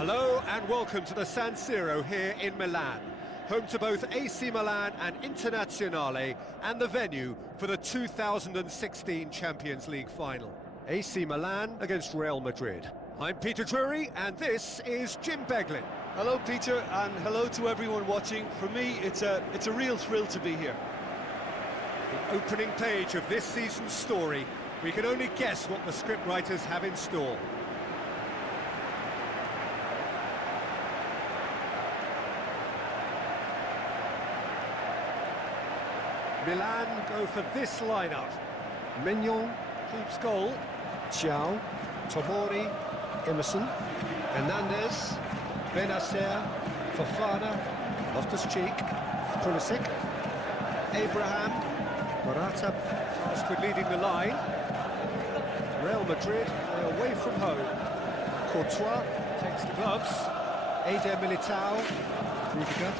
Hello and welcome to the San Siro here in Milan, home to both AC Milan and Internazionale, and the venue for the 2016 Champions League final. AC Milan against Real Madrid. I'm Peter Drury and this is Jim Beglin. Hello Peter, and hello to everyone watching. For me, it's a real thrill to be here. The opening page of this season's story. We can only guess what the scriptwriters have in store. Milan go for this lineup. Mignon keeps goal. Thiaw, Tomori, Emerson, Hernandez, Benacer, Fofana, Loftus-Cheek, Pulisic, Abraham, Morata, Tasked with leading the line. Real Madrid, they're away from home. Courtois, Takes the gloves. Eder Militao, Rudiger,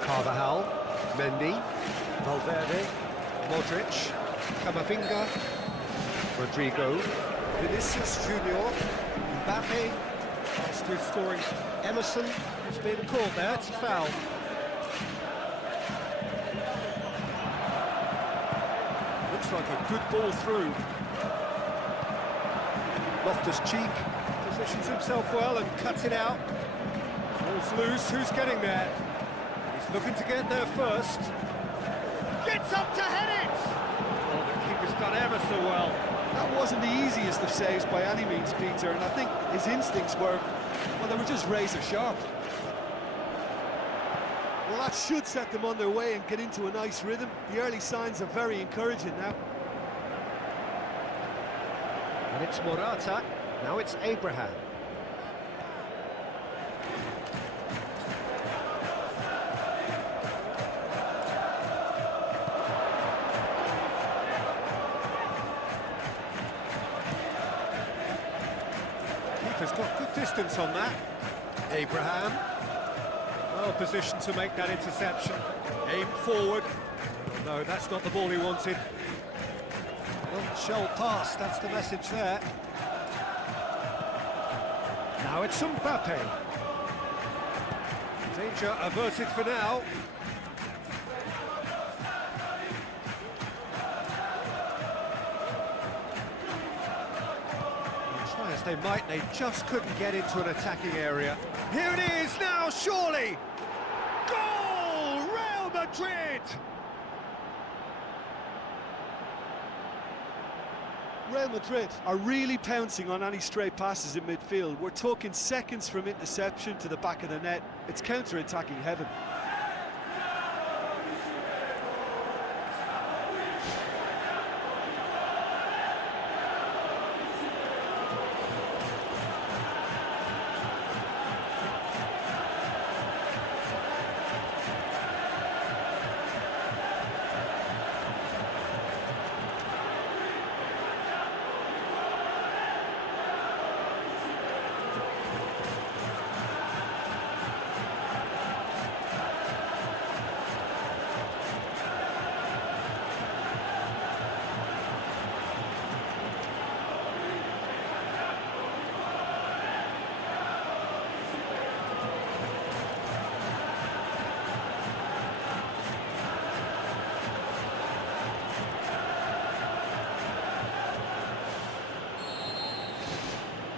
Carvajal, Mendy, Valverde, Modric, Camavinga, Rodrigo, Vinicius Junior, Mbappe, Tasked with scoring. Emerson. It's been caught there, it's a foul. Looks like a good ball through. Loftus-Cheek, Positions himself well and cuts it out. Ball's loose, who's getting there? He's looking to get there first. Gets up to head it! Oh, the keeper's done ever so well. That wasn't the easiest of saves by any means, Peter, and I think his instincts were, well, they were just razor sharp. Well, that should set them on their way and get into a nice rhythm. The early signs are very encouraging now. and it's Morata. Now it's Abraham. Keeper's got good distance on that. Abraham. Well positioned to make that interception. Aim forward. No, that's not the ball he wanted. Well, shell pass, that's the message there. Now it's Mbappe. Danger averted for now. Try as they might, they just couldn't get into an attacking area. Here it is now, surely! Goal! Real Madrid! Real Madrid are really pouncing on any stray passes in midfield. We're talking seconds from interception to the back of the net. It's counter-attacking heaven.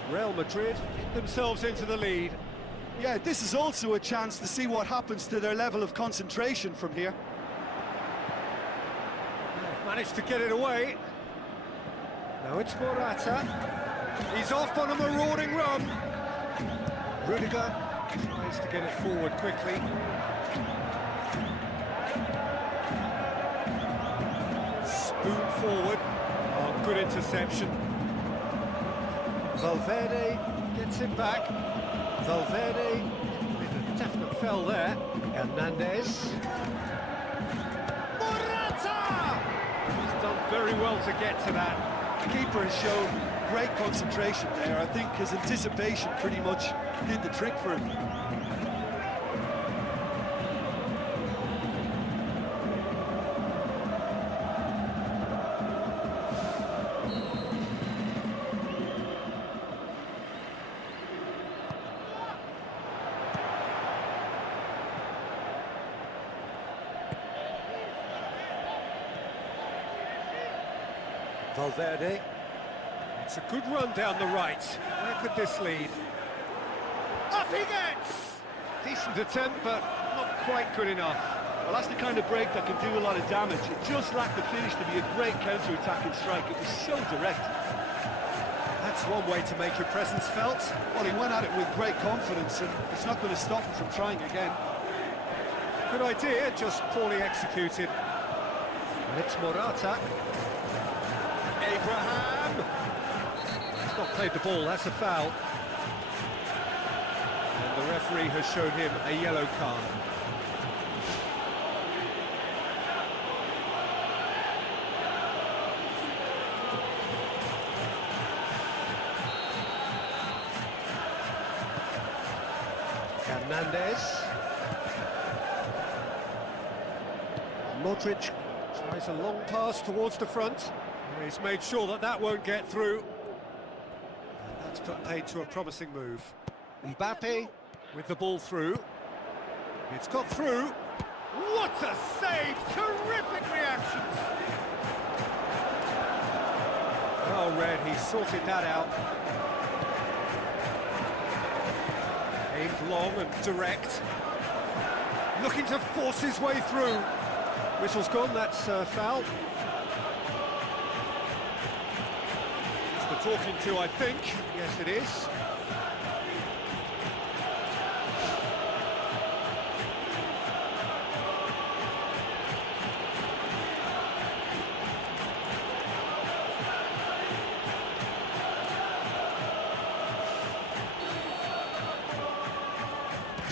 Real Madrid get themselves into the lead. Yeah, this is also a chance to see what happens to their level of concentration from here. They've managed to get it away. Now it's Morata. He's off on a marauding run. Rudiger tries to get it forward quickly. Spoon forward. Oh, good interception. Valverde gets it back. Valverde with a definite fell there. Hernandez. Morata! He's done very well to get to that. The keeper has shown great concentration there. I think his anticipation pretty much did the trick for him. Valverde. It's a good run down the right. Where could this lead? Up he gets! Decent attempt, but not quite good enough. Well, that's the kind of break that can do a lot of damage. It just lacked the finish to be a great counter-attacking strike. It was so direct. That's one way to make your presence felt. Well, he went at it with great confidence, and it's not going to stop him from trying again. Good idea, just poorly executed. And it's Morata. Abraham! He's not played the ball, that's a foul. And the referee has shown him a yellow card. Hernandez. Modric tries a long pass towards the front. He's made sure that that won't get through. And that's put paid to a promising move. Mbappe with the ball through. It's got through. What a save! Terrific reactions! Well read, he sorted that out. Aimed long and direct. Looking to force his way through. Whistle's gone, that's a foul. It's the talking to, I think. Yes, it is.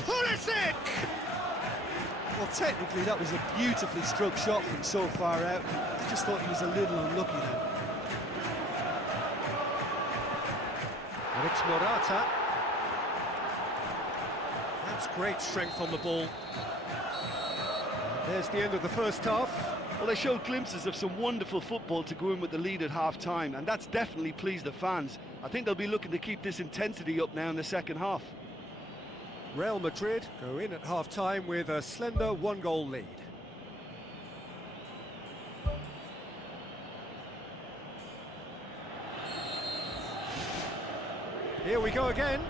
Pulisic! Well, technically, that was a beautifully struck shot from so far out. I just thought he was a little unlucky then. And it's Morata. That's great strength on the ball. There's the end of the first half. Well, they showed glimpses of some wonderful football to go in with the lead at half-time, and that's definitely pleased the fans. I think they'll be looking to keep this intensity up now in the second half. Real Madrid go in at half-time with a slender one-goal lead. Here we go again.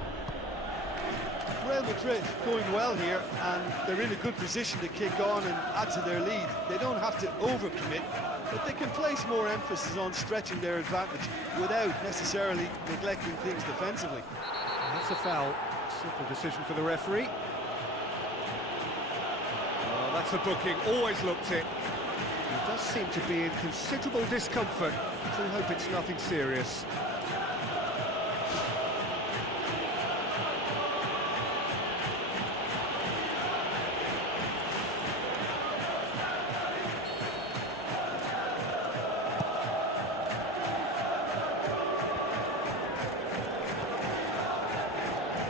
Real Madrid going well here, and they're in a good position to kick on and add to their lead. They don't have to overcommit, but they can place more emphasis on stretching their advantage without necessarily neglecting things defensively. That's a foul. Simple decision for the referee. Oh, that's a booking, always looked it. He does seem to be in considerable discomfort. I hope it's nothing serious.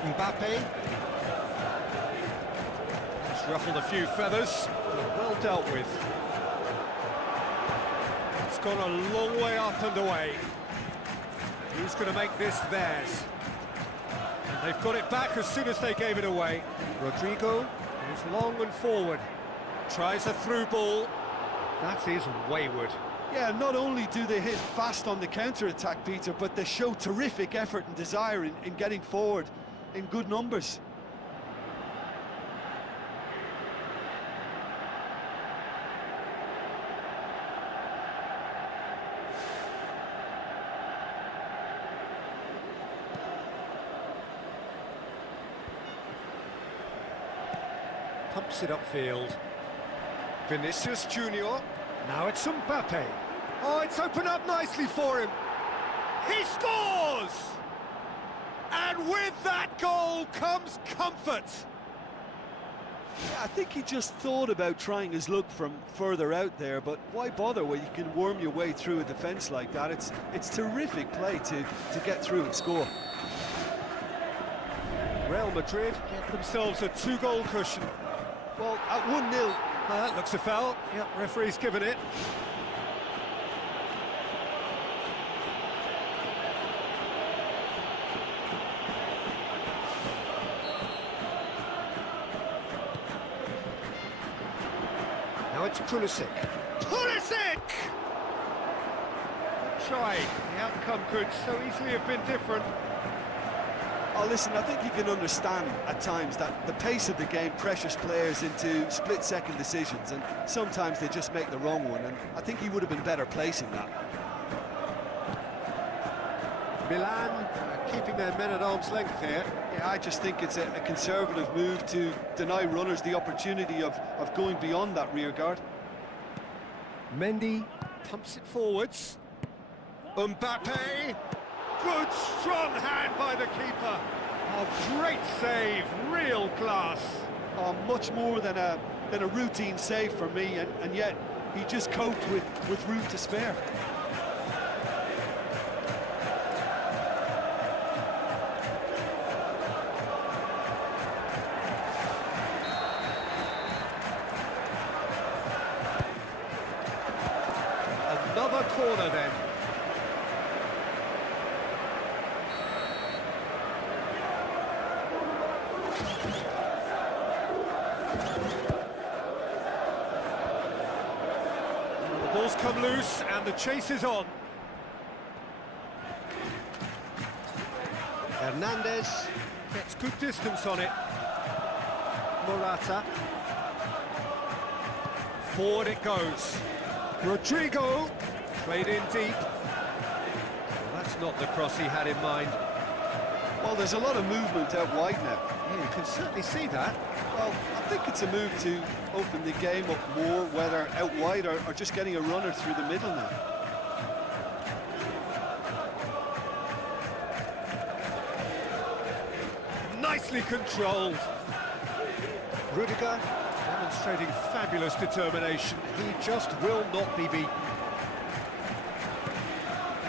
Mbappe. He's ruffled a few feathers, but well dealt with. It's gone a long way up and away. Who's going to make this theirs? And they've got it back as soon as they gave it away. Rodrigo goes long and forward. Tries a through ball. That is wayward. Yeah, not only do they hit fast on the counter-attack, Peter, but they show terrific effort and desire in getting forward in good numbers. Pumps it upfield. Vinicius Junior. Now it's Mbappe. Oh, it's opened up nicely for him. He scores! And with that goal comes comfort. Yeah, I think he just thought about trying his luck from further out there, but why bother when you can worm your way through a defence like that? It's terrific play to get through and score. Real Madrid get themselves a two-goal cushion. Well, at 1-0... That looks a foul. Yep, referee's given it. Now it's Pulisic. Pulisic! tried. The outcome could so easily have been different. Oh, listen, I think you can understand at times that the pace of the game pressures players into split-second decisions, and sometimes they just make the wrong one, and I think he would have been better placing that. Milan keeping their men at arm's length here. Yeah, I just think it's a conservative move to deny runners the opportunity of going beyond that rear guard. Mendy. Pumps it forwards. Mbappe. Good strong hand by the keeper. Oh, great save, real class. Oh, much more than a routine save for me, and yet he just coped with room to spare. Another corner then. The ball's come loose and the chase is on. Hernandez. Gets good distance on it. Morata. Forward it goes. Rodrigo. Played in deep. Well, that's not the cross he had in mind. Well, there's a lot of movement out wide now. Yeah, you can certainly see that. Well, I think it's a move to open the game up more, whether out wide or just getting a runner through the middle now. Nicely controlled. Rudiger demonstrating fabulous determination. He just will not be beaten.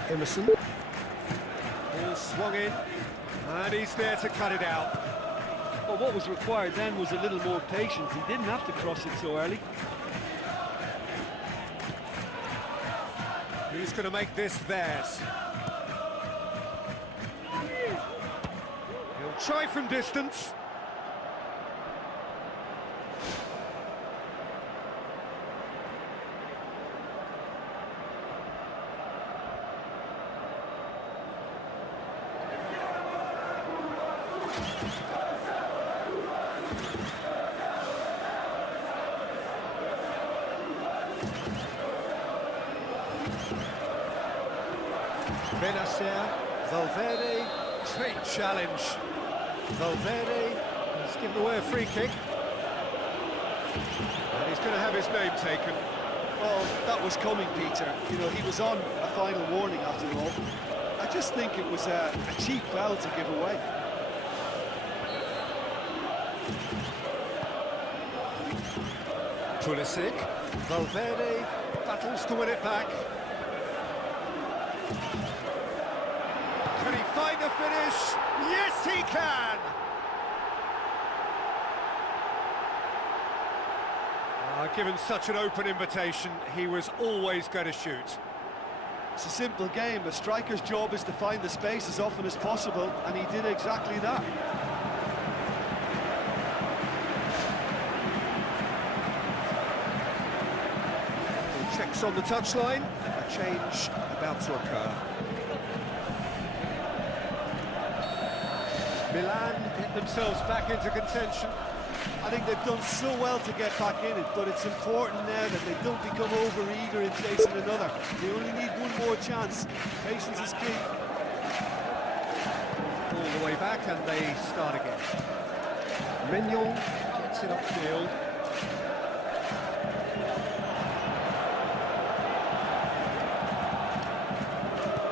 Emerson. Ball swung in, and he's there to cut it out. Well, what was required then was a little more patience. He didn't have to cross it so early. Who's going to make this theirs? He'll try from distance. Benacer. Valverde. Great challenge. Valverde. He's given away a free kick. And he's going to have his name taken. Well, that was coming, Peter. You know, he was on a final warning after all. I just think it was a cheap foul to give away. Pulisic. Valverde battles to win it back. Can he find the finish? Yes, he can! Given such an open invitation, he was always going to shoot. It's a simple game. A striker's job is to find the space as often as possible, and he did exactly that. He checks on the touchline. A change about to occur. Milan get themselves back into contention. I think they've done so well to get back in it, but it's important now that they don't become over-eager in chasing another. They only need one more chance. Patience is key. All the way back, and they start again. Mignon. Gets it upfield.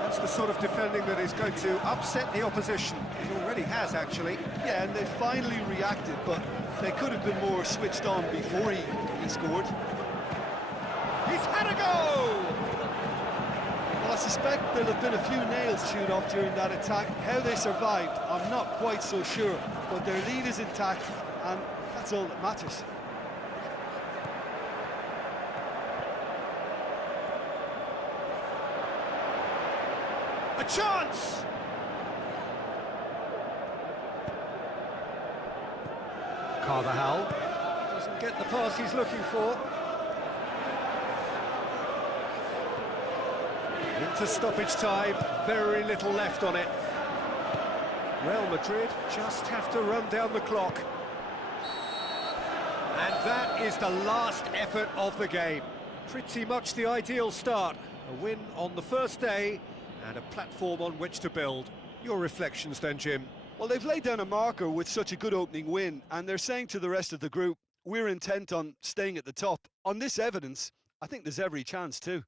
That's the sort of defending that is going to upset the opposition. It already has, actually. Yeah, and they finally reacted, but they could have been more switched on before he scored. He's had a go! Well, I suspect there'll have been a few nails chewed off during that attack. How they survived, I'm not quite so sure, but their lead is intact, and that's all that matters. A chance! Carvajal doesn't get the pass he's looking for. Into stoppage time, very little left on it. Real Madrid just have to run down the clock. And that is the last effort of the game. Pretty much the ideal start. A win on the first day and a platform on which to build. Your reflections then, Jim? Well, they've laid down a marker with such a good opening win, and they're saying to the rest of the group, we're intent on staying at the top. On this evidence, I think there's every chance too.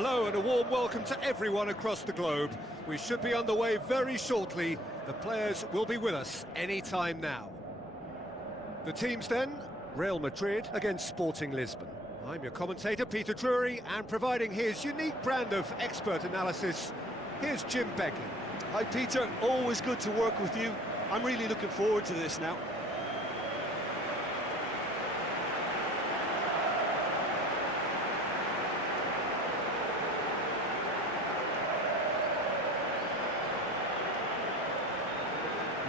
Hello and a warm welcome to everyone across the globe. We should be underway very shortly. The players will be with us any time now. The teams then, Real Madrid against Sporting Lisbon. I'm your commentator, Peter Drury, and providing his unique brand of expert analysis, here's Jim Beglin. Hi Peter, always good to work with you. I'm really looking forward to this now.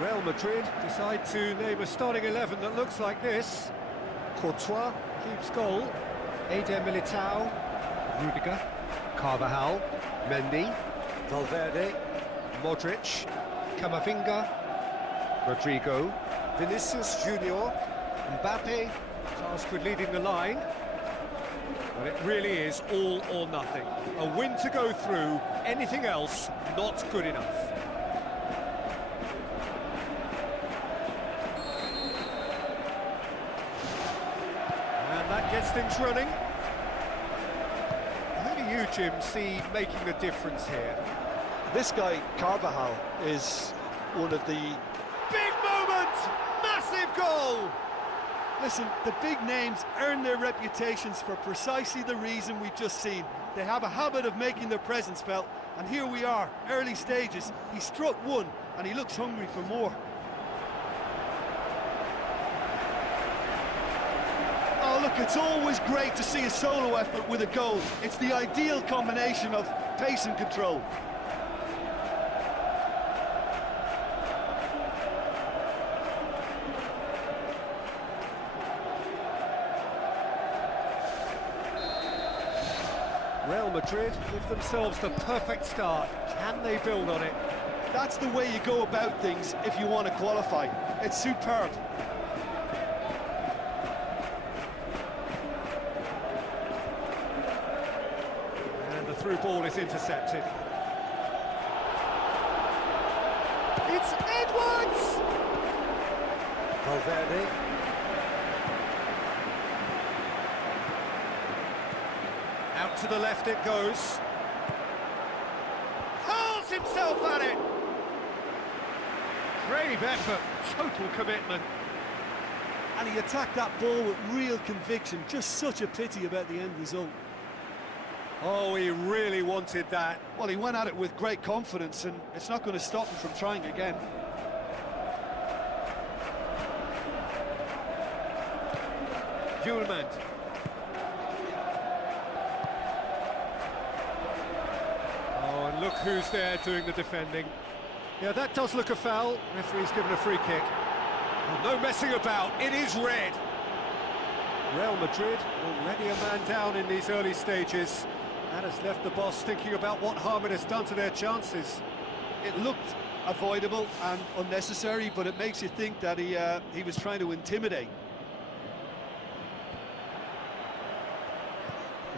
Real Madrid decide to name a starting 11 that looks like this. Courtois keeps goal. Eder Militao, Rudiger, Carvajal, Mendy, Valverde, Modric, Camavinga, Rodrigo, Vinicius Junior, Mbappe, tasked with leading the line. But it really is all or nothing. A win to go through, anything else not good enough. That gets things running. Who do you, Jim, see making the difference here? This guy, Carvajal, is one of the... Big moment! Massive goal! Listen, the big names earn their reputations for precisely the reason we've just seen. They have a habit of making their presence felt, and here we are, early stages. He struck one, and he looks hungry for more. Oh, look, it's always great to see a solo effort with a goal. It's the ideal combination of pace and control. Real Madrid give themselves the perfect start. Can they build on it? That's the way you go about things if you want to qualify. It's superb. And the through ball is intercepted. It's Edwards! Valverde. Out to the left it goes. Hurls himself at it! Brave effort, total commitment. And he attacked that ball with real conviction. Just such a pity about the end result. Oh, he really wanted that. Well, he went at it with great confidence, and it's not going to stop him from trying again. Julemand. Oh, and look who's there doing the defending. Yeah, that does look a foul. Referee's given a free kick. Oh, no messing about, it is red. Real Madrid already a man down in these early stages. That has left the boss thinking about what harm it has done to their chances. It looked avoidable and unnecessary, but it makes you think that he was trying to intimidate.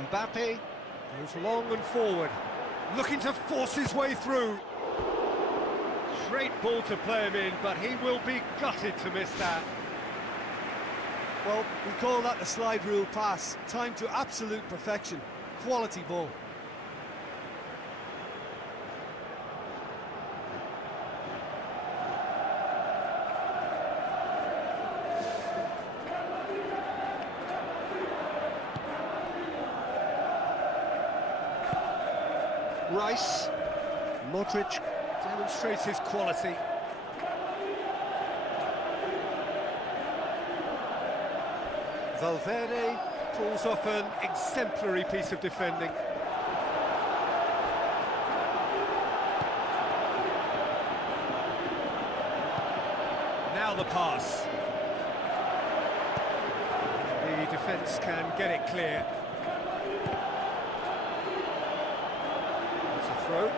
Mbappe goes long and forward, looking to force his way through. Great ball to play him in, but he will be gutted to miss that. Well, we call that the slide rule pass. Time to absolute perfection. Quality ball. Rice, Modric demonstrates his quality. Valverde pulls off an exemplary piece of defending. Now the pass. The defence can get it clear. It's a throw.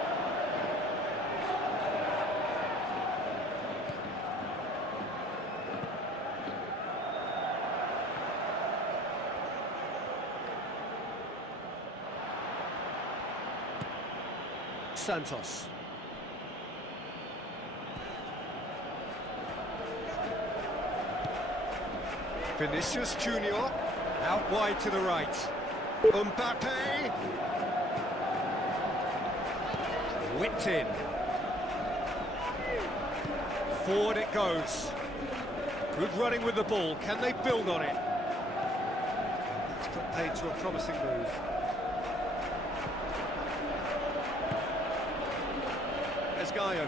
Santos. Vinicius Junior out wide to the right. Mbappe whipped in. Forward it goes. Good running with the ball. Can they build on it? It's put paid to a promising move. Gaio.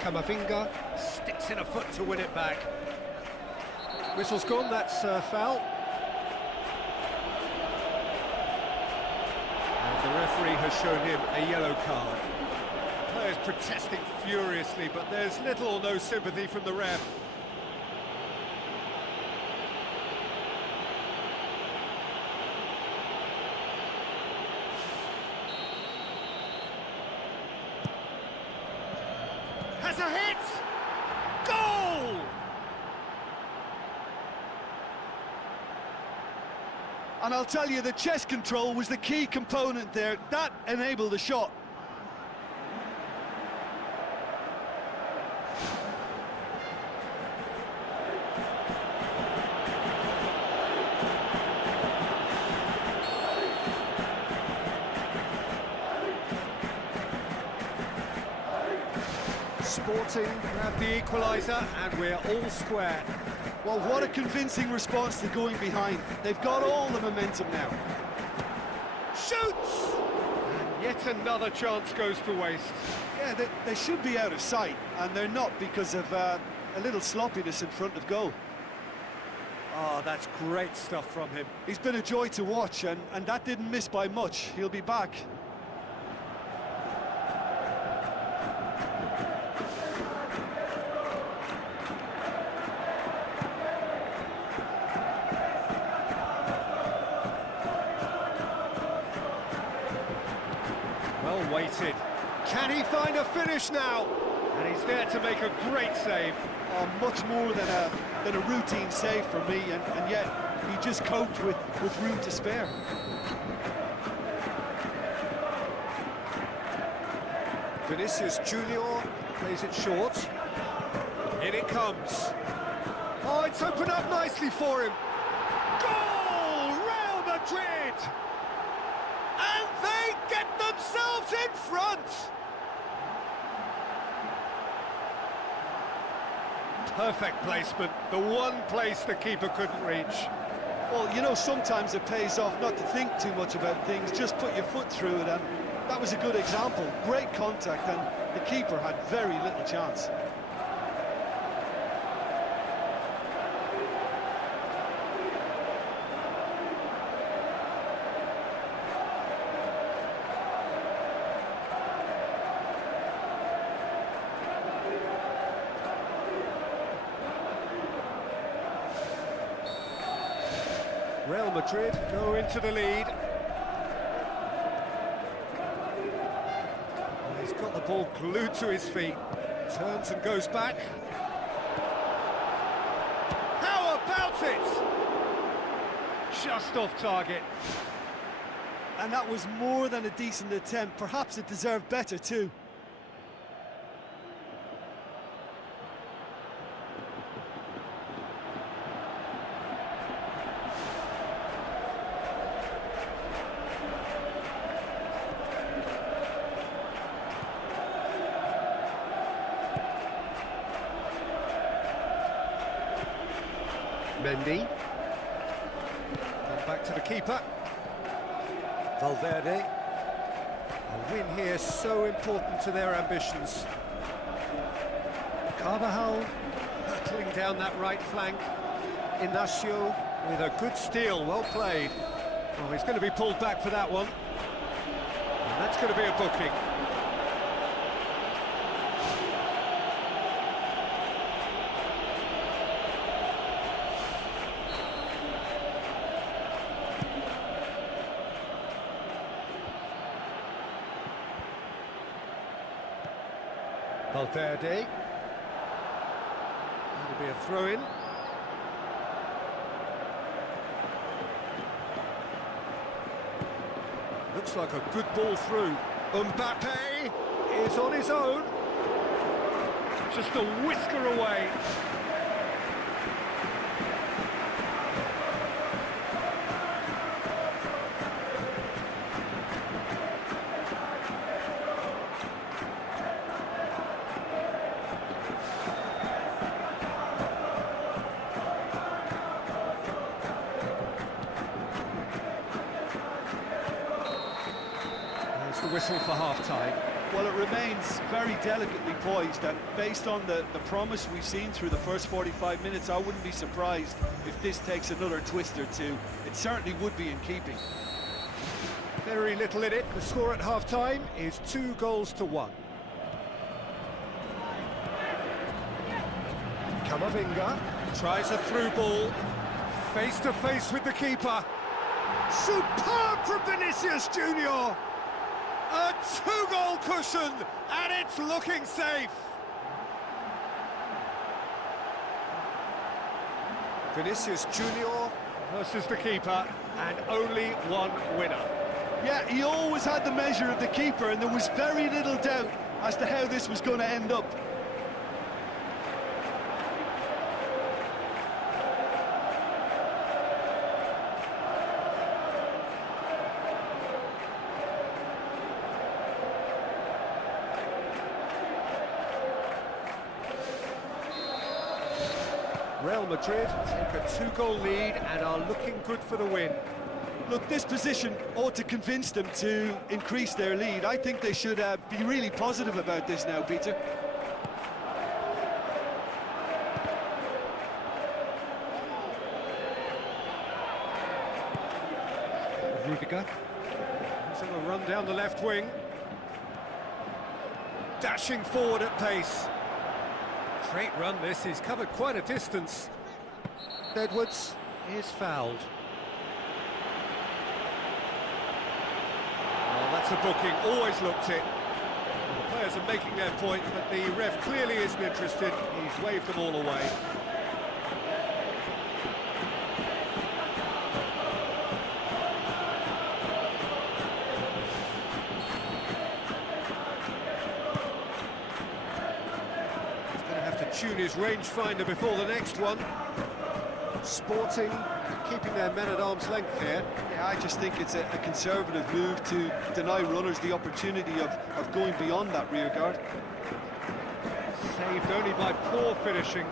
Camavinga sticks in a foot to win it back. Whistle's gone, that's foul. And the referee has shown him a yellow card. Players protesting furiously, but there's little or no sympathy from the ref. Has a hit! Goal! And I'll tell you, the chest control was the key component there. That enabled the shot. Sporting grab the equaliser and we're all square. Well, what a convincing response to going behind. They've got all the momentum now. Shoots! And yet another chance goes to waste. Yeah, they should be out of sight, and they're not because of a little sloppiness in front of goal. Oh, that's great stuff from him. He's been a joy to watch, and that didn't miss by much. He'll be back. wanted. Can he find a finish now? And he's there to make a great save. Much more than a routine save for me, and yet he just coped with room to spare. Vinicius Junior plays it short. In it comes. Oh, it's opened up nicely for him. Goal! Real Madrid! And they get themselves in front! Perfect placement, the one place the keeper couldn't reach. Well, you know, sometimes it pays off not to think too much about things, just put your foot through it, and that was a good example. Great contact, and the keeper had very little chance. Real Madrid go into the lead. He's got the ball glued to his feet. Turns and goes back. How about it? Just off target. And that was more than a decent attempt. Perhaps it deserved better too. Mendy. Come back to the keeper. Valverde. A win here so important to their ambitions. Carvajal hurtling down that right flank. Inacio with a good steal, well played. Oh, he's going to be pulled back for that one. And that's going to be a booking. Valverde. That'll be a throw-in. Looks like a good ball through. Mbappe is on his own. Just a whisker away. The whistle for half-time. Well, it remains very delicately poised, and based on the promise we've seen through the first 45 minutes, I wouldn't be surprised if this takes another twist or two. It certainly would be in keeping. Very little in it. The score at half-time is 2-1. Camavinga tries a through ball, face-to-face with the keeper. Superb from Vinicius Junior! A two-goal cushion, and it's looking safe. Vinicius Junior versus the keeper, and only one winner. Yeah, he always had the measure of the keeper, and there was very little doubt as to how this was going to end up. Real Madrid take a 2-goal lead and are looking good for the win. Look, this position ought to convince them to increase their lead. I think they should be really positive about this now, Peter. Rudiger. He's on a run down the left wing. Dashing forward at pace. Great run this, he's covered quite a distance. Edwards is fouled. Oh, that's a booking, always looked it. making their point, but the ref clearly isn't interested. He's waved them all away. He's going to have to tune his rangefinder before the next one. Sporting keeping their men at arm's length here. Yeah, I just think it's a conservative move to deny runners the opportunity of going beyond that rear guard. Saved only by poor finishing.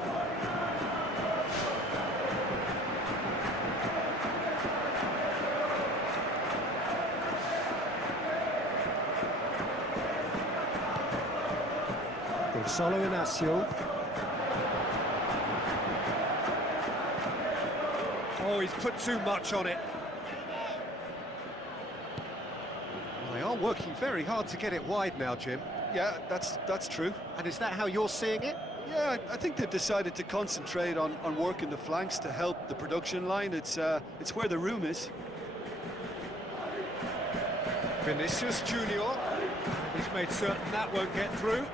Gonzalo Inacio. Oh, he's put too much on it. Well, they are working very hard to get it wide now, Jim. Yeah, that's true. And is that how you're seeing it? Yeah, I think they've decided to concentrate on working the flanks to help the production line. It's where the room is. Vinicius Junior. He's made certain that won't get through.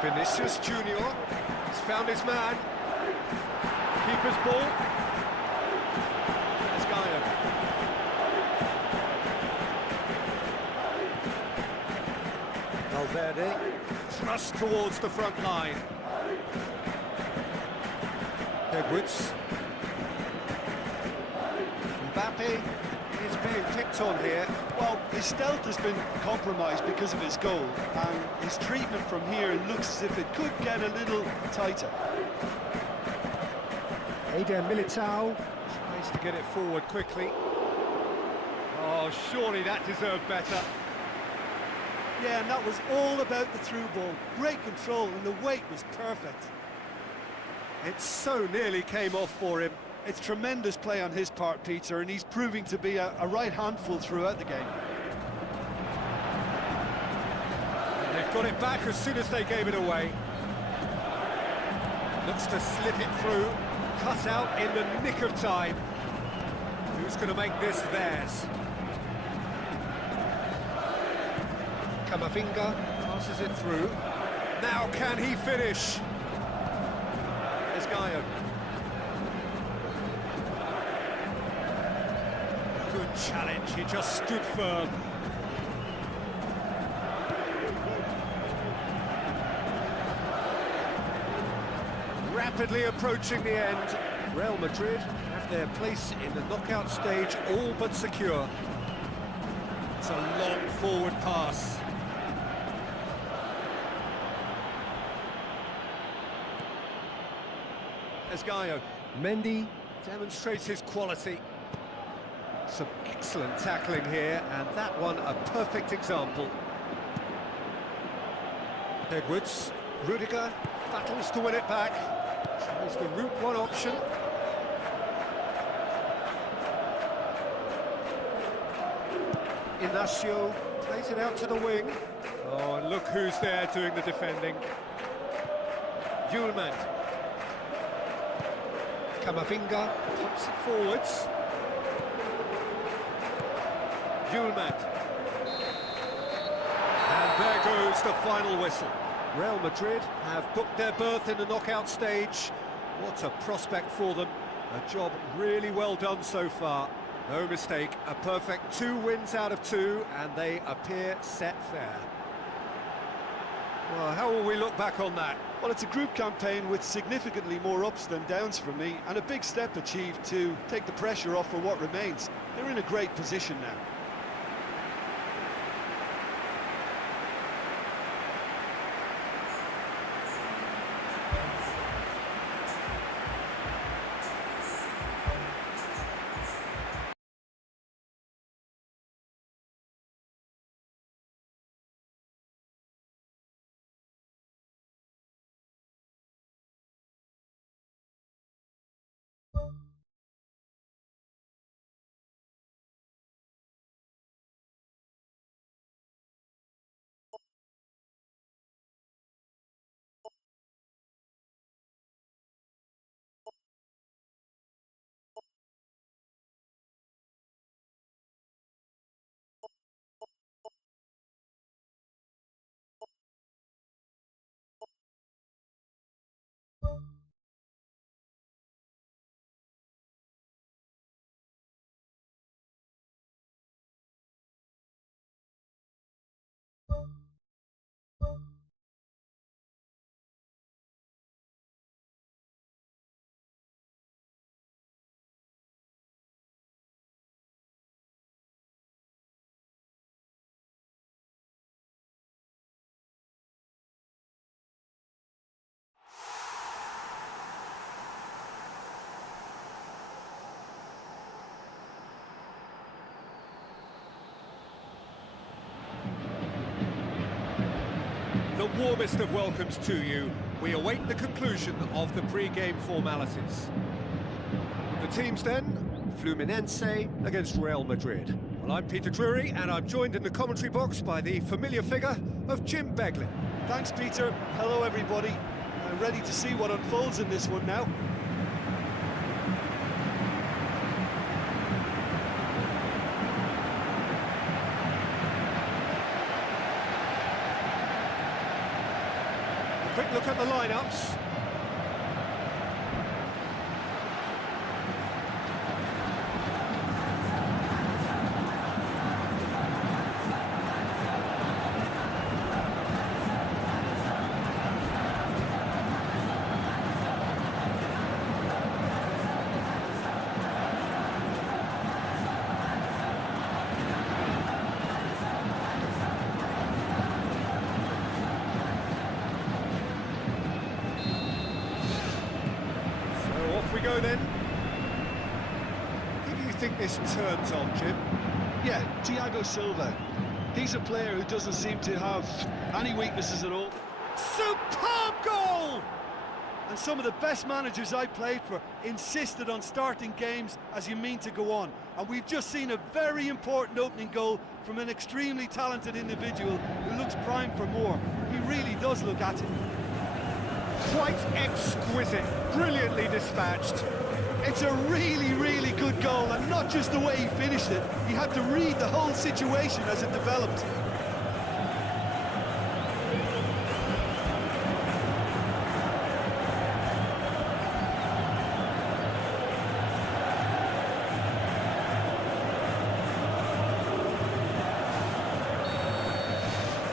Vinicius Junior. He's found his man. Keeper's ball. Esgaio. Valverde. Thrust towards the front line. Edwards. Mbappe is being picked on here. Well, his stealth has been compromised because of his goal, and his treatment from here looks as if it could get a little tighter. Eder Militao. Tries to get it forward quickly. Oh, surely that deserved better. Yeah, and that was all about the through ball. Great control, and the weight was perfect. It so nearly came off for him. It's tremendous play on his part, Peter, and he's proving to be a right handful throughout the game. And they've got it back as soon as they gave it away. Looks to slip it through, cut out in the nick of time. Who's going to make this theirs? Camavinga. Passes it through. Now can he finish? Esgaio. Good challenge, he just stood firm. Rapidly approaching the end. Real Madrid have their place in the knockout stage all but secure. It's a long forward pass. Esgaio Mendy. demonstrates his quality. Some excellent tackling here, and that one a perfect example. Edwards, Rudiger battles to win it back. Tries the route one option. Inacio plays it out to the wing. Oh, and look who's there doing the defending. Julemand. Camavinga pumps it forwards. Julemand. And there goes the final whistle. Real Madrid have booked their berth in the knockout stage. What a prospect for them. A job really well done so far. No mistake, a perfect 2 wins out of 2, and they appear set fair. Well, how will we look back on that? Well, it's a group campaign with significantly more ups than downs for me, and a big step achieved to take the pressure off for what remains. They're in a great position now. The warmest of welcomes to you. We await the conclusion of the pre-game formalities. The teams then, Fluminense against Real Madrid. Well, I'm Peter Drury, and I'm joined in the commentary box by the familiar figure of Jim Beglin. Thanks, Peter. Hello, everybody. Ready to see what unfolds in this one now. A quick look at the lineups. We go then. Who do you think this turns on, Jim? Yeah, Thiago Silva. He's a player who doesn't seem to have any weaknesses at all. Superb goal! And some of the best managers I played for insisted on starting games as you mean to go on. And we've just seen a very important opening goal from an extremely talented individual who looks primed for more. He really does look at it. Quite exquisite, brilliantly dispatched. It's a really, really good goal, and not just the way he finished it. He had to read the whole situation as it developed.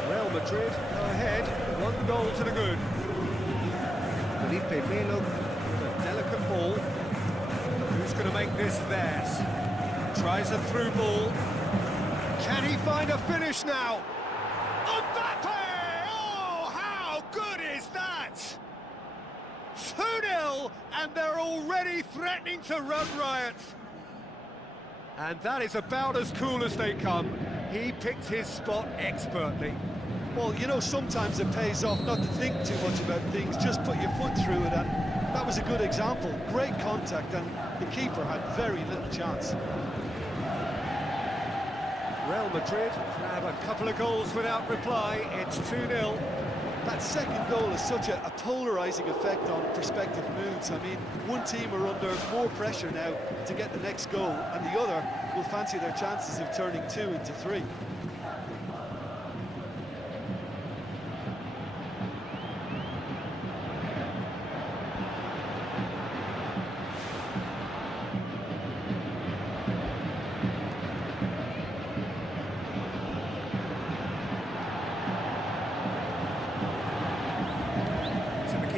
Real Madrid go ahead, 1 goal to the good. Felipe Melo with a delicate ball. Who's going to make this theirs? Tries a through ball. Can he find a finish now? Mbappe! Oh, how good is that? 2-0, and they're already threatening to run riot. And that is about as cool as they come. He picked his spot expertly. Well, you know, sometimes it pays off not to think too much about things, just put your foot through it, and that was a good example. Great contact, and the keeper had very little chance. Real Madrid grab a couple of goals without reply. It's 2-0. That second goal has such a polarising effect on prospective moods. I mean, one team are under more pressure now to get the next goal, and the other will fancy their chances of turning 2 into 3.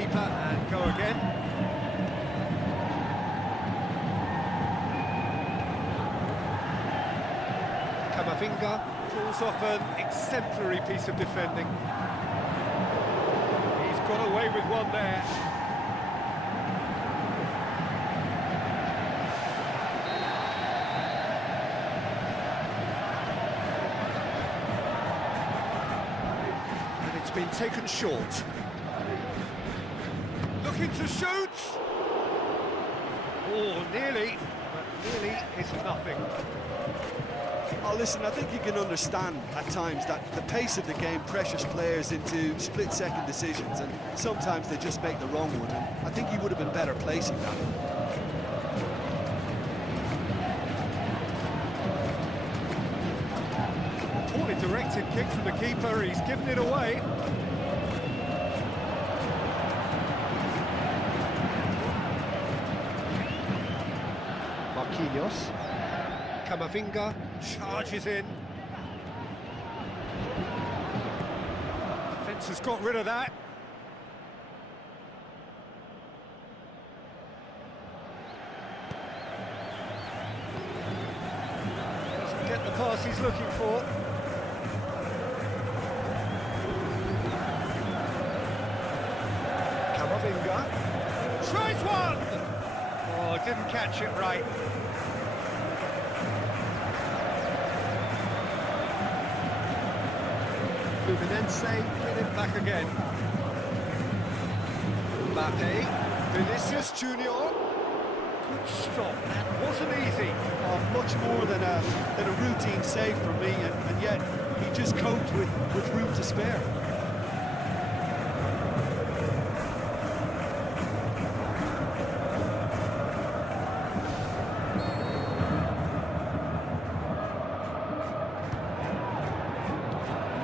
And go again. Camavinga pulls off an exemplary piece of defending. He's got away with one there. And it's been taken short. Looking to shoot! Oh, nearly, but nearly is nothing. Oh, listen, I think you can understand at times that the pace of the game pressures players into split-second decisions, and sometimes they just make the wrong one, and I think he would have been better placing that. Poorly directed kick from the keeper, he's given it away. Marquinhos. Camavinga charges in. Defence has got rid of that. Doesn't get the pass he's looking for. Camavinga tries one! Oh, didn't catch it right. Fluminense with it back again. Mbappe, Vinicius Junior. Good stop, that wasn't easy. Oh, much more than a routine save for me, and yet he just coped with room to spare.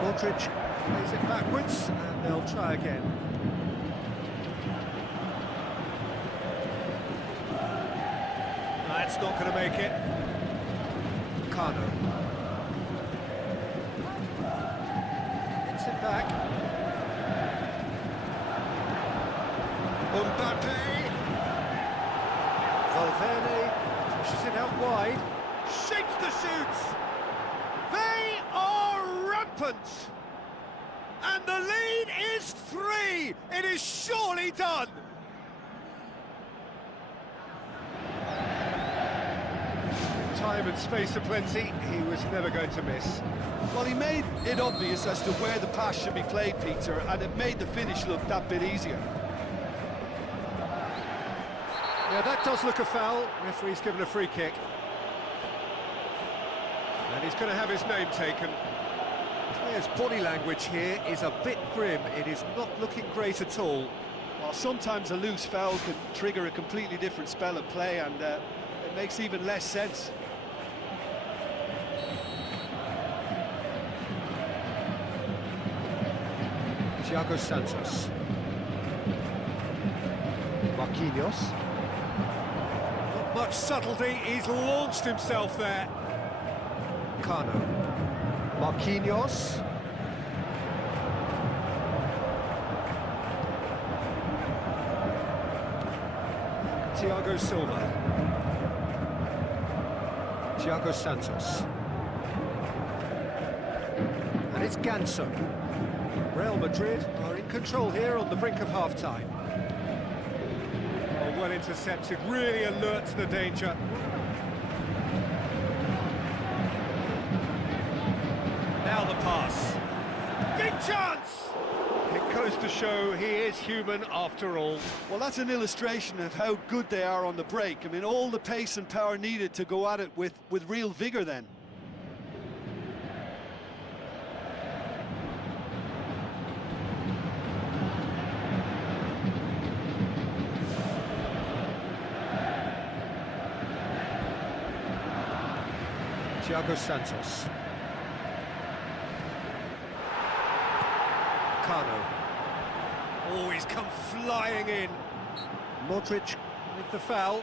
Modric plays it backwards, and they'll try again. That's not going to make it. Kano. Gets it back. Mbappe. Valverde pushes it out wide. Shapes the shoots. They are rampant. And the lead is 3. It is surely done. Time and space aplenty, he was never going to miss. Well, he made it obvious as to where the pass should be played, Peter, and it made the finish look that bit easier. Yeah, that does look a foul. Referee's given a free kick. And he's going to have his name taken. The player's body language here is a bit grim. It is not looking great at all. Well, sometimes a loose foul can trigger a completely different spell of play, and it makes even less sense. Thiago Santos. Marquinhos. Not much subtlety, he's launched himself there. Kano. Marquinhos. Thiago Silva. Thiago Santos. And it's Ganso. Real Madrid are in control here on the brink of half-time. Oh, well intercepted, really alert to the danger. Now the pass. Big chance! It goes to show he is human after all. Well, that's an illustration of how good they are on the break. I mean, all the pace and power needed to go at it with real vigour then. Thiago Santos. Kano. Oh, he's come flying in. Modric with the foul.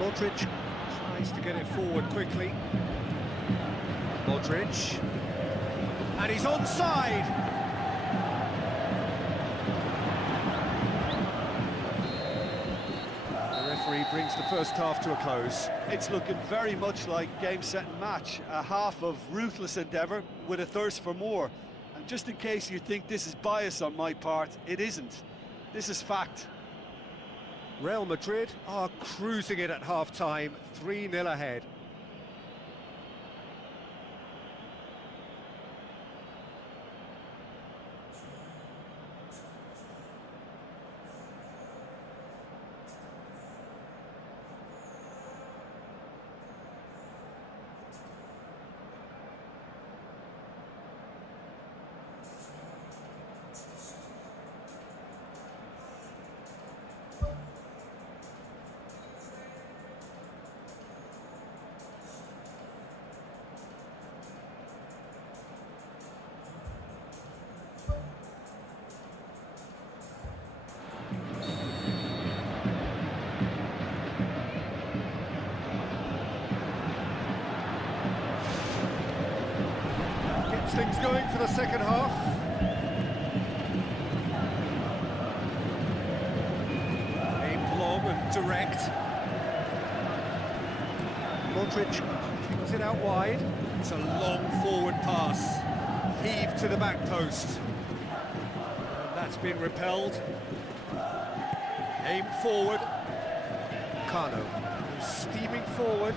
Modric tries to get it forward quickly. Modric. And he's onside. Brings the first half to a close. It's looking very much like game, set and match. A half of ruthless endeavour with a thirst for more. And just in case you think this is bias on my part, it isn't. This is fact. Real Madrid are cruising it at half-time, 3-0 ahead. Things going for the second half. Aimed long and direct. Modric kicks it out wide. It's a long forward pass. Heave to the back post. That's been repelled. Aim forward. Cano. Steaming forward.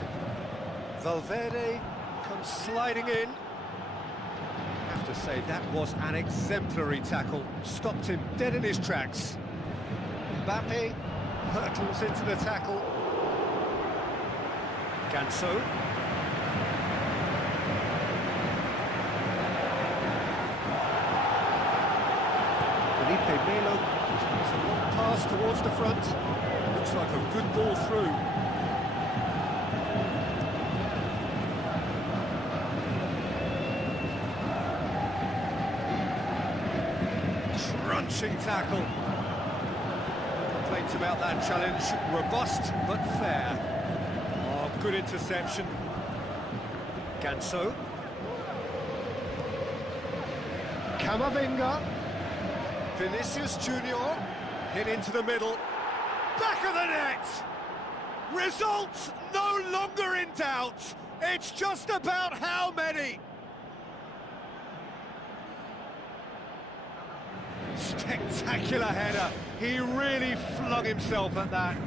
Valverde comes sliding in. I have to say, that was an exemplary tackle. Stopped him dead in his tracks. Mbappe hurtles into the tackle. Ganso. Felipe Melo. It's a long pass towards the front. Looks like a good ball through. Crunching tackle. Complaints about that challenge. Robust but fair. Oh, good interception. Ganso. Camavinga. Vinicius Junior. Hit into the middle. Back of the net! Results no longer in doubt. It's just about how many. Spectacular header. He really flung himself at that.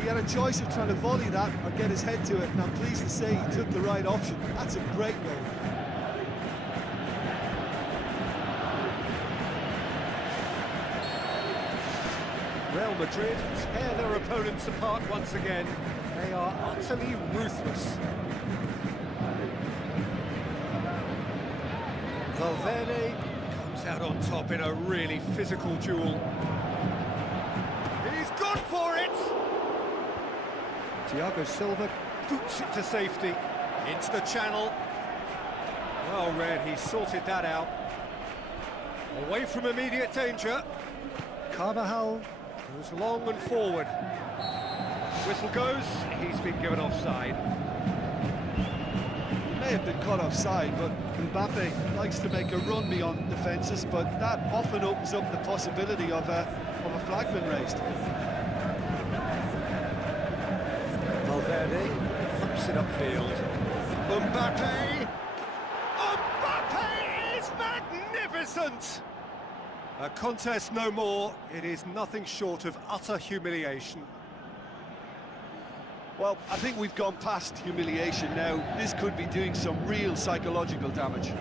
He had a choice of trying to volley that or get his head to it, and I'm pleased to say he took the right option. That's a great goal. Real Madrid tear their opponents apart once again. They are utterly ruthless. Valverde comes out on top in a really physical duel. He's gone for it! Thiago Silva. Boots it to safety. Into the channel. Well read, he sorted that out. Away from immediate danger. Carvajal. Goes long and forward. Whistle goes, he's been given offside. He may have been caught offside, but Mbappe likes to make a run beyond defences, but that often opens up the possibility of a flag being raised. Valverde flips it upfield. Mbappe! Mbappe is magnificent! A contest no more. It is nothing short of utter humiliation. Well, I think we've gone past humiliation now. This could be doing some real psychological damage.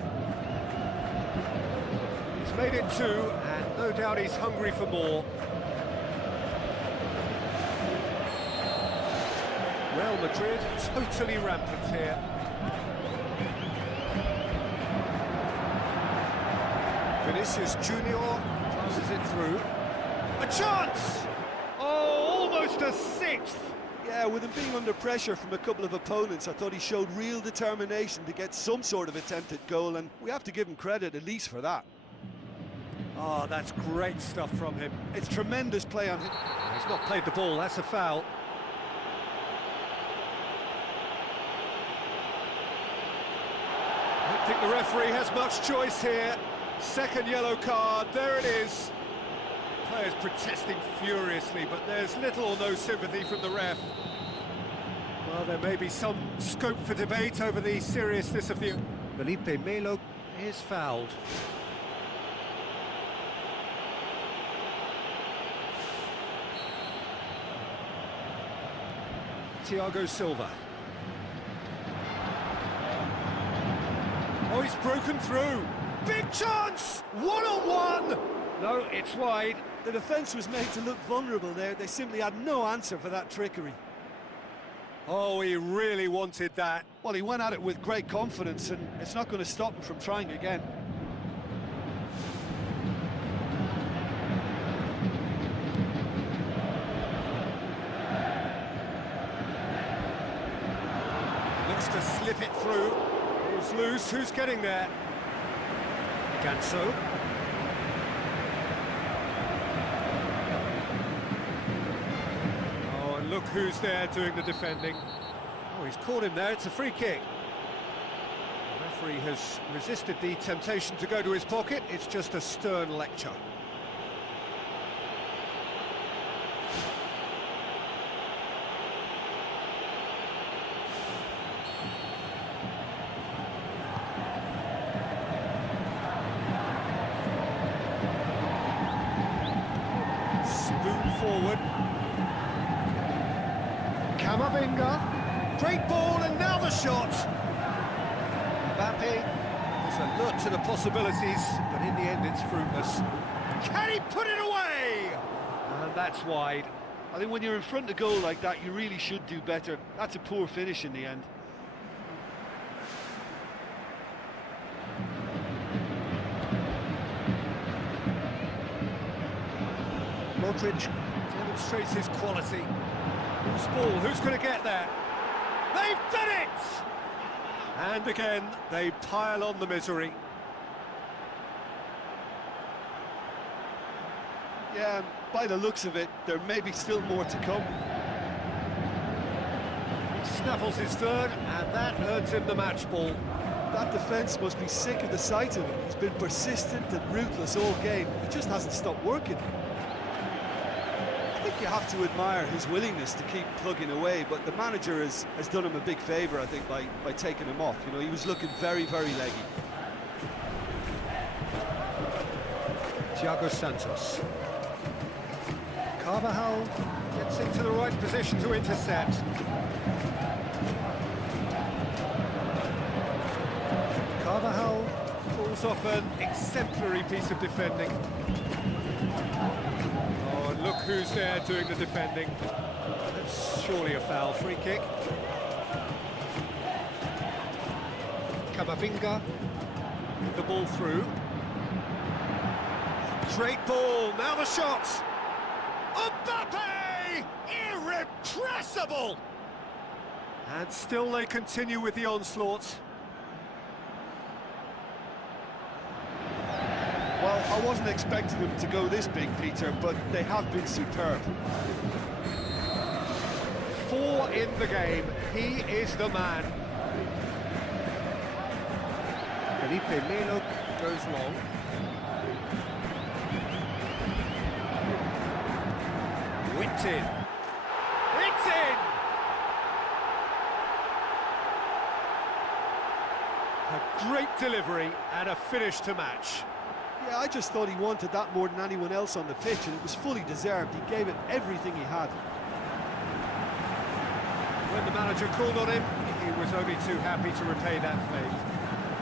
He's made it two, and no doubt he's hungry for more. Real Madrid totally rampant here. Vinicius Junior passes it through. A chance! Oh, almost a sixth! Yeah, with him being under pressure from a couple of opponents, I thought he showed real determination to get some sort of attempt at goal, and we have to give him credit at least for that. Oh, that's great stuff from him. It's tremendous play on him. He's not played the ball, that's a foul. I don't think the referee has much choice here. Second yellow card, there it is. Players protesting furiously, but there's little or no sympathy from the ref. Well, there may be some scope for debate over the seriousness of the... Felipe Melo. is fouled. Thiago Silva. Oh, he's broken through. Big chance! One-on-one! No, it's wide. The defence was made to look vulnerable there. They simply had no answer for that trickery. Oh, he really wanted that. Well, he went at it with great confidence, and it's not going to stop him from trying again. Looks to slip it through. It's loose. Who's getting there? Ganso. Oh, and look who's there doing the defending. Oh, he's caught him there. It's a free kick. The referee has resisted the temptation to go to his pocket. It's just a stern lecture. Kamavinga. Great ball, and now the shot. Mbappe. There's a lot to the possibilities, but in the end it's fruitless. Can he put it away? And that's wide. I think when you're in front of goal like that, you really should do better. That's a poor finish in the end. Modric demonstrates his quality. Loose ball, who's going to get there? They've done it! And again, they pile on the misery. Yeah, and by the looks of it, there may be still more to come. He snaffles his third, and that earns him the match ball. That defence must be sick of the sight of him. He's been persistent and ruthless all game. He just hasn't stopped working. I think you have to admire his willingness to keep plugging away, but the manager has done him a big favour, I think, by taking him off. You know, he was looking very, very leggy. Thiago Santos. Carvajal gets into the right position to intercept. Carvajal pulls off an exemplary piece of defending. Oh, and look who's there doing the defending. That's surely a foul. Free kick. Kamavinga. The ball through. Great ball, now the shot! Mbappe! Irrepressible! And still they continue with the onslaught. Well, I wasn't expecting them to go this big, Peter, but they have been superb. 4 in the game, he is the man. Felipe Melo goes long. Whipped in. It's in! A great delivery and a finish to match. Yeah, I just thought he wanted that more than anyone else on the pitch, and it was fully deserved. He gave it everything he had. When the manager called on him, he was only too happy to repay that favour.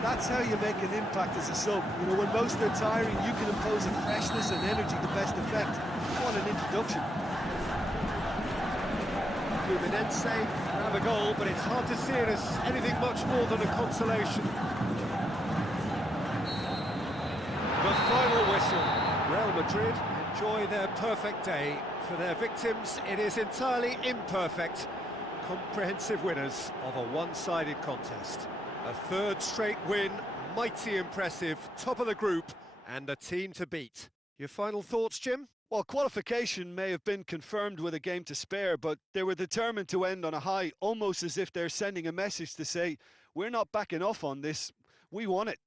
That's how you make an impact as a sub. You know, when most are tiring, you can impose a freshness and energy to best effect. What an introduction. Fluminense have a goal, but it's hard to see it as anything much more than a consolation. The final whistle. Real Madrid enjoy their perfect day. For their victims, it is entirely imperfect. Comprehensive winners of a one-sided contest. A third straight win, mighty impressive, top of the group, and a team to beat. Your final thoughts, Jim? Well, qualification may have been confirmed with a game to spare, but they were determined to end on a high, almost as if they're sending a message to say, we're not backing off on this, we won it.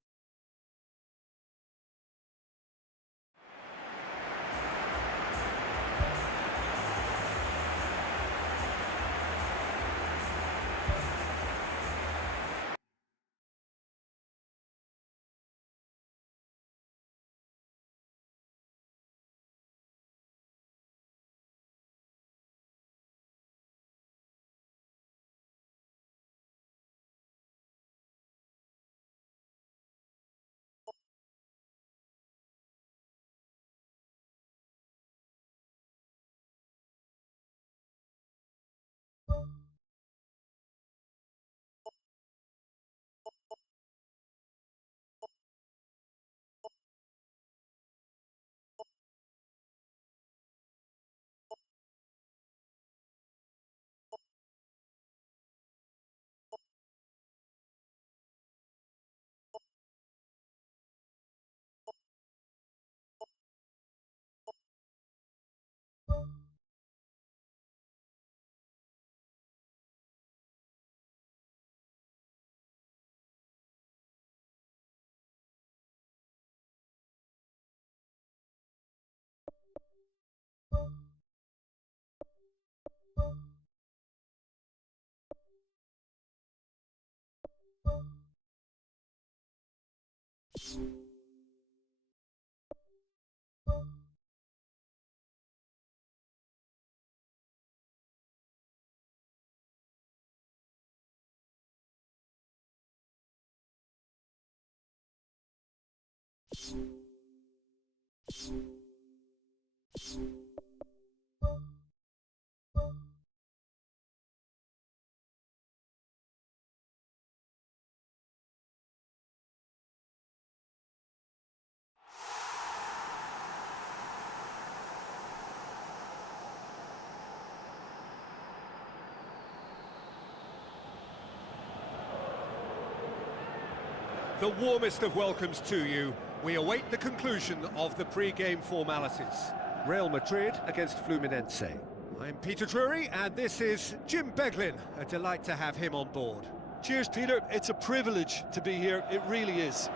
The warmest of welcomes to you. We await the conclusion of the pre-game formalities. Real Madrid against Fluminense. I'm Peter Drury, and this is Jim Beglin. A delight to have him on board. Cheers, Peter. It's a privilege to be here. It really is.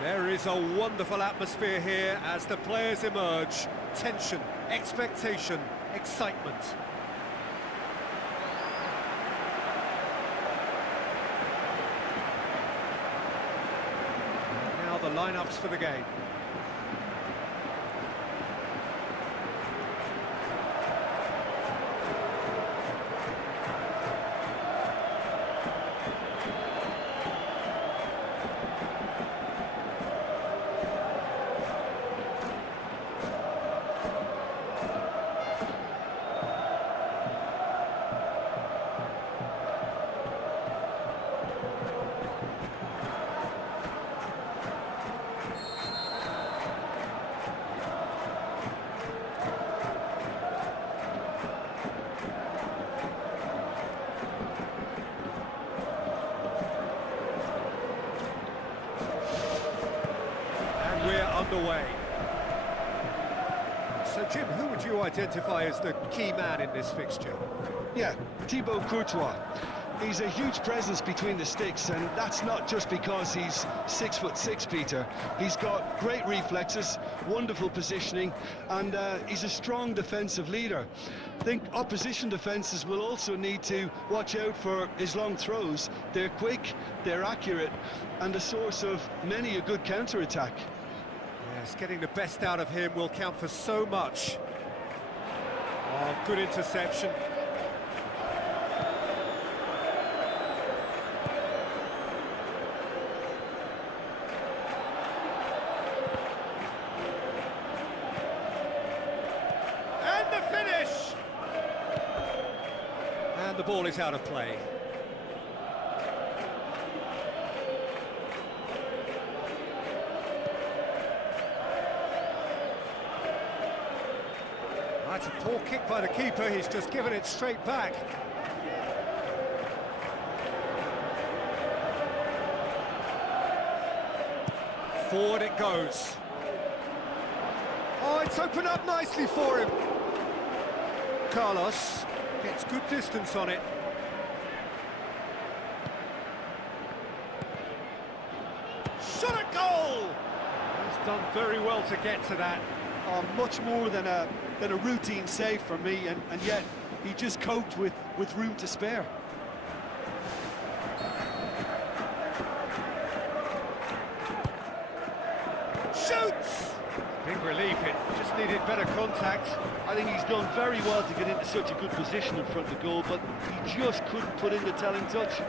There is a wonderful atmosphere here as the players emerge. Tension, expectation, excitement. Now the lineups for the game. We're underway. So, Jim, who would you identify as the key man in this fixture? Yeah, Thibaut Courtois. He's a huge presence between the sticks, and that's not just because he's 6'6", Peter. He's got great reflexes, wonderful positioning, and he's a strong defensive leader. I think opposition defences will also need to watch out for his long throws. They're quick, they're accurate, and a source of many a good counter-attack. Yes, getting the best out of him will count for so much. Oh, good interception. And the finish! And the ball is out of play. That's a poor kick by the keeper, he's just given it straight back. Forward it goes. Oh, it's opened up nicely for him. Carlos gets good distance on it. Shot a goal! He's done very well to get to that. Oh, much more than a routine save for me, and yet he just coped with room to spare. Shoots! Big relief, it just needed better contact. I think he's done very well to get into such a good position in front of the goal, but he just couldn't put in the telling touch.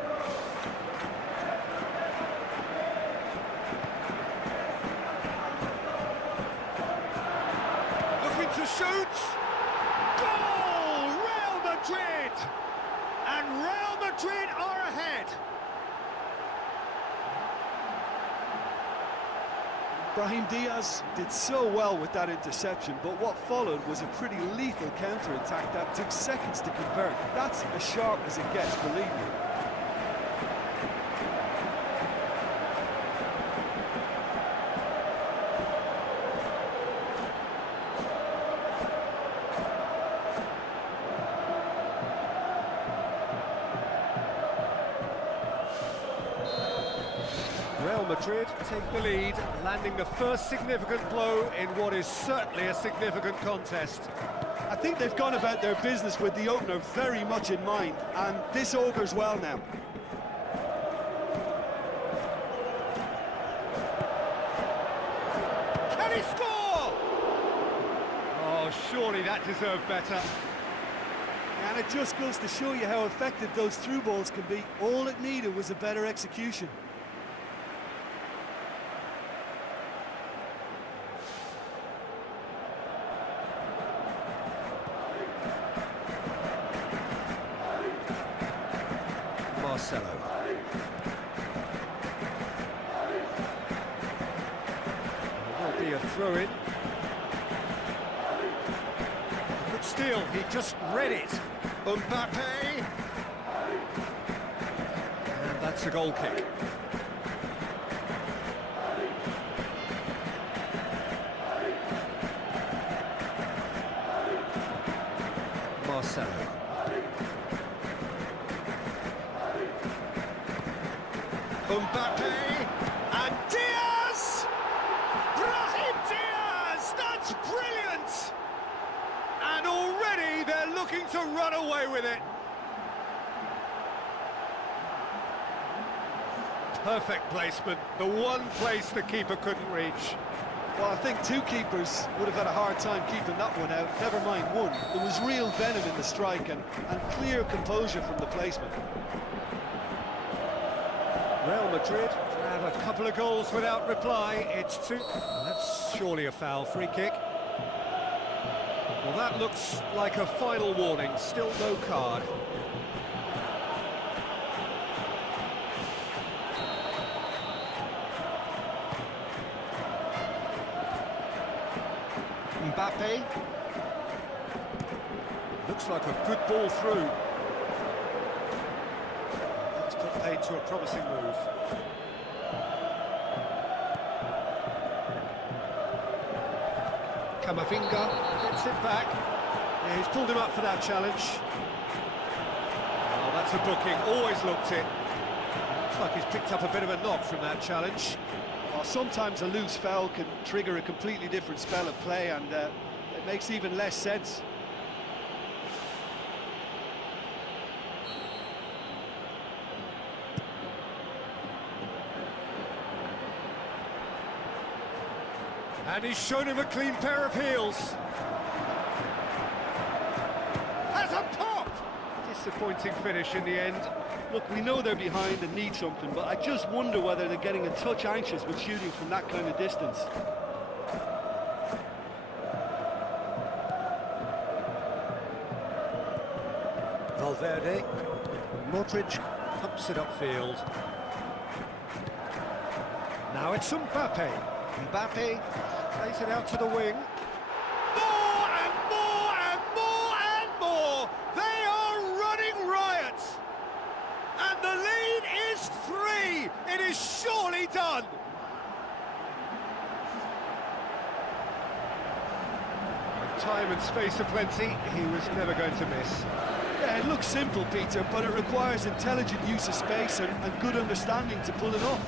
Looking to shoot! Goal! Real Madrid! And Real Madrid are ahead! Brahim Diaz did so well with that interception, but what followed was a pretty lethal counter-attack that took seconds to convert. That's as sharp as it gets, believe me. Real Madrid take the lead, landing the first significant blow in what is certainly a significant contest. I think they've gone about their business with the opener very much in mind, and this augurs well now. Can he score? Oh, surely that deserved better. And it just goes to show you how effective those through balls can be. All it needed was a better execution. throw in. Good steal, he just read it. Mbappe. And that's a goal kick. Marcelo. Mbappe. And Diaz! Brahim Diaz! That's brilliant! And already they're looking to run away with it. Perfect placement, the one place the keeper couldn't reach. Well, I think two keepers would have had a hard time keeping that one out, never mind one. There was real venom in the strike and clear composure from the placement. Real Madrid have a couple of goals without reply. It's two. That's surely a foul. Free kick. Well, that looks like a final warning. Still no card. Mbappe. Looks like a good ball through. That's put paid to a promising move. Camavinga gets it back. Yeah, he's pulled him up for that challenge. Oh, that's a booking. Always looked it. Looks like he's picked up a bit of a knock from that challenge. Well, sometimes a loose foul can trigger a completely different spell of play, and it makes even less sense. And he's shown him a clean pair of heels. Has a pop! Disappointing finish in the end. Look, we know they're behind and need something, but I just wonder whether they're getting a touch anxious with shooting from that kind of distance. Valverde. Modric pumps it upfield. Now it's Mbappe. Mbappe plays it out to the wing. More and more and more and more! They are running riot! And the lead is 3! It is surely done! With time and space aplenty, he was never going to miss. Yeah, it looks simple, Peter, but it requires intelligent use of space and good understanding to pull it off.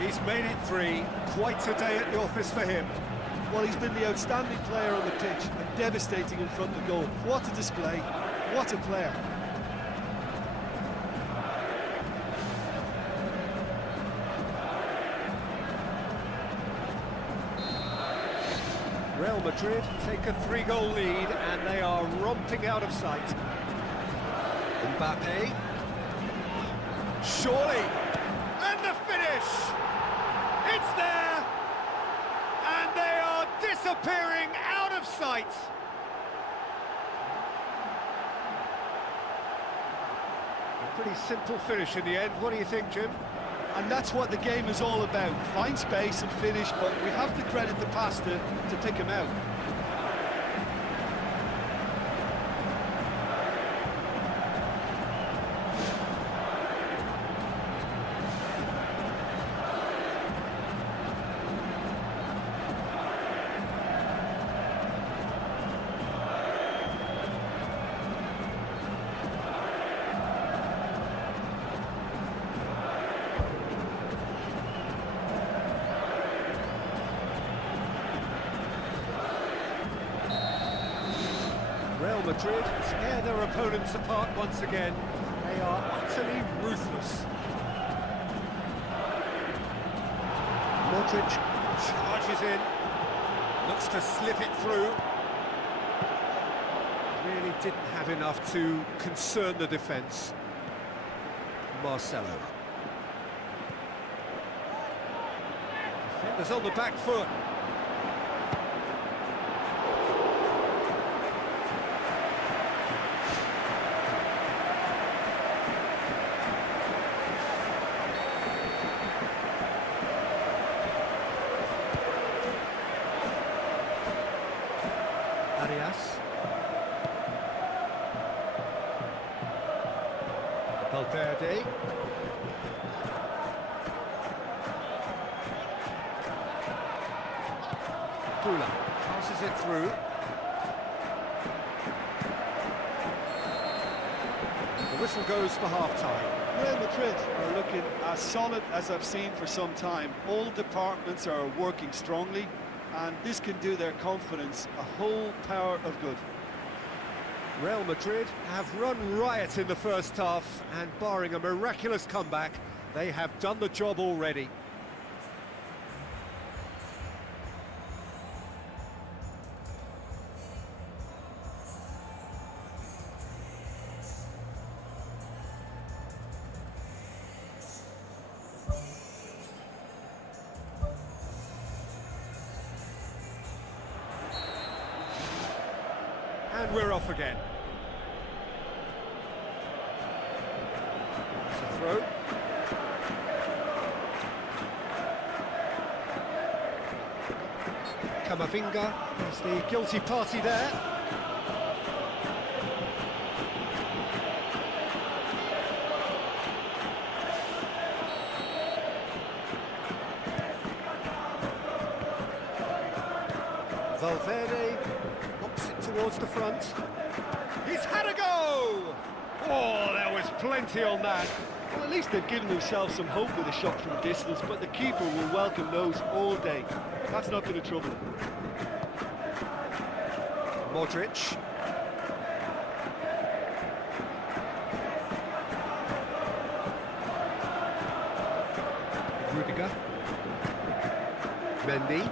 He's made it 3, quite a day at the office for him. Well, he's been the outstanding player on the pitch and devastating in front of goal. What a display, what a player. Real Madrid take a 3-goal lead and they are romping out of sight. Mbappe. Surely. And the finish! It's there! And they are disappearing out of sight! A pretty simple finish in the end. What do you think, Jim? And that's what the game is all about. Find space and finish, but we have to credit the pass to pick him out. Real Madrid tear their opponents apart once again. They are utterly ruthless. Modric charges in, looks to slip it through. Really didn't have enough to concern the defence. Marcelo. Defenders on the back foot. Valverde. Kula passes it through. The whistle goes for half-time. Real Madrid are looking as solid as I've seen for some time. All departments are working strongly, and this can do their confidence a whole power of good. Real Madrid have run riot in the first half, and barring a miraculous comeback, they have done the job already. And we're off again. It's a throw. Camavinga is the guilty party there. Valverde knocks it towards the front. He's had a go! Oh, there was plenty on that. Well, at least they've given themselves some hope with a shot from distance, but the keeper will welcome those all day. That's not going to trouble him. Modric. Rudiger. Mendy.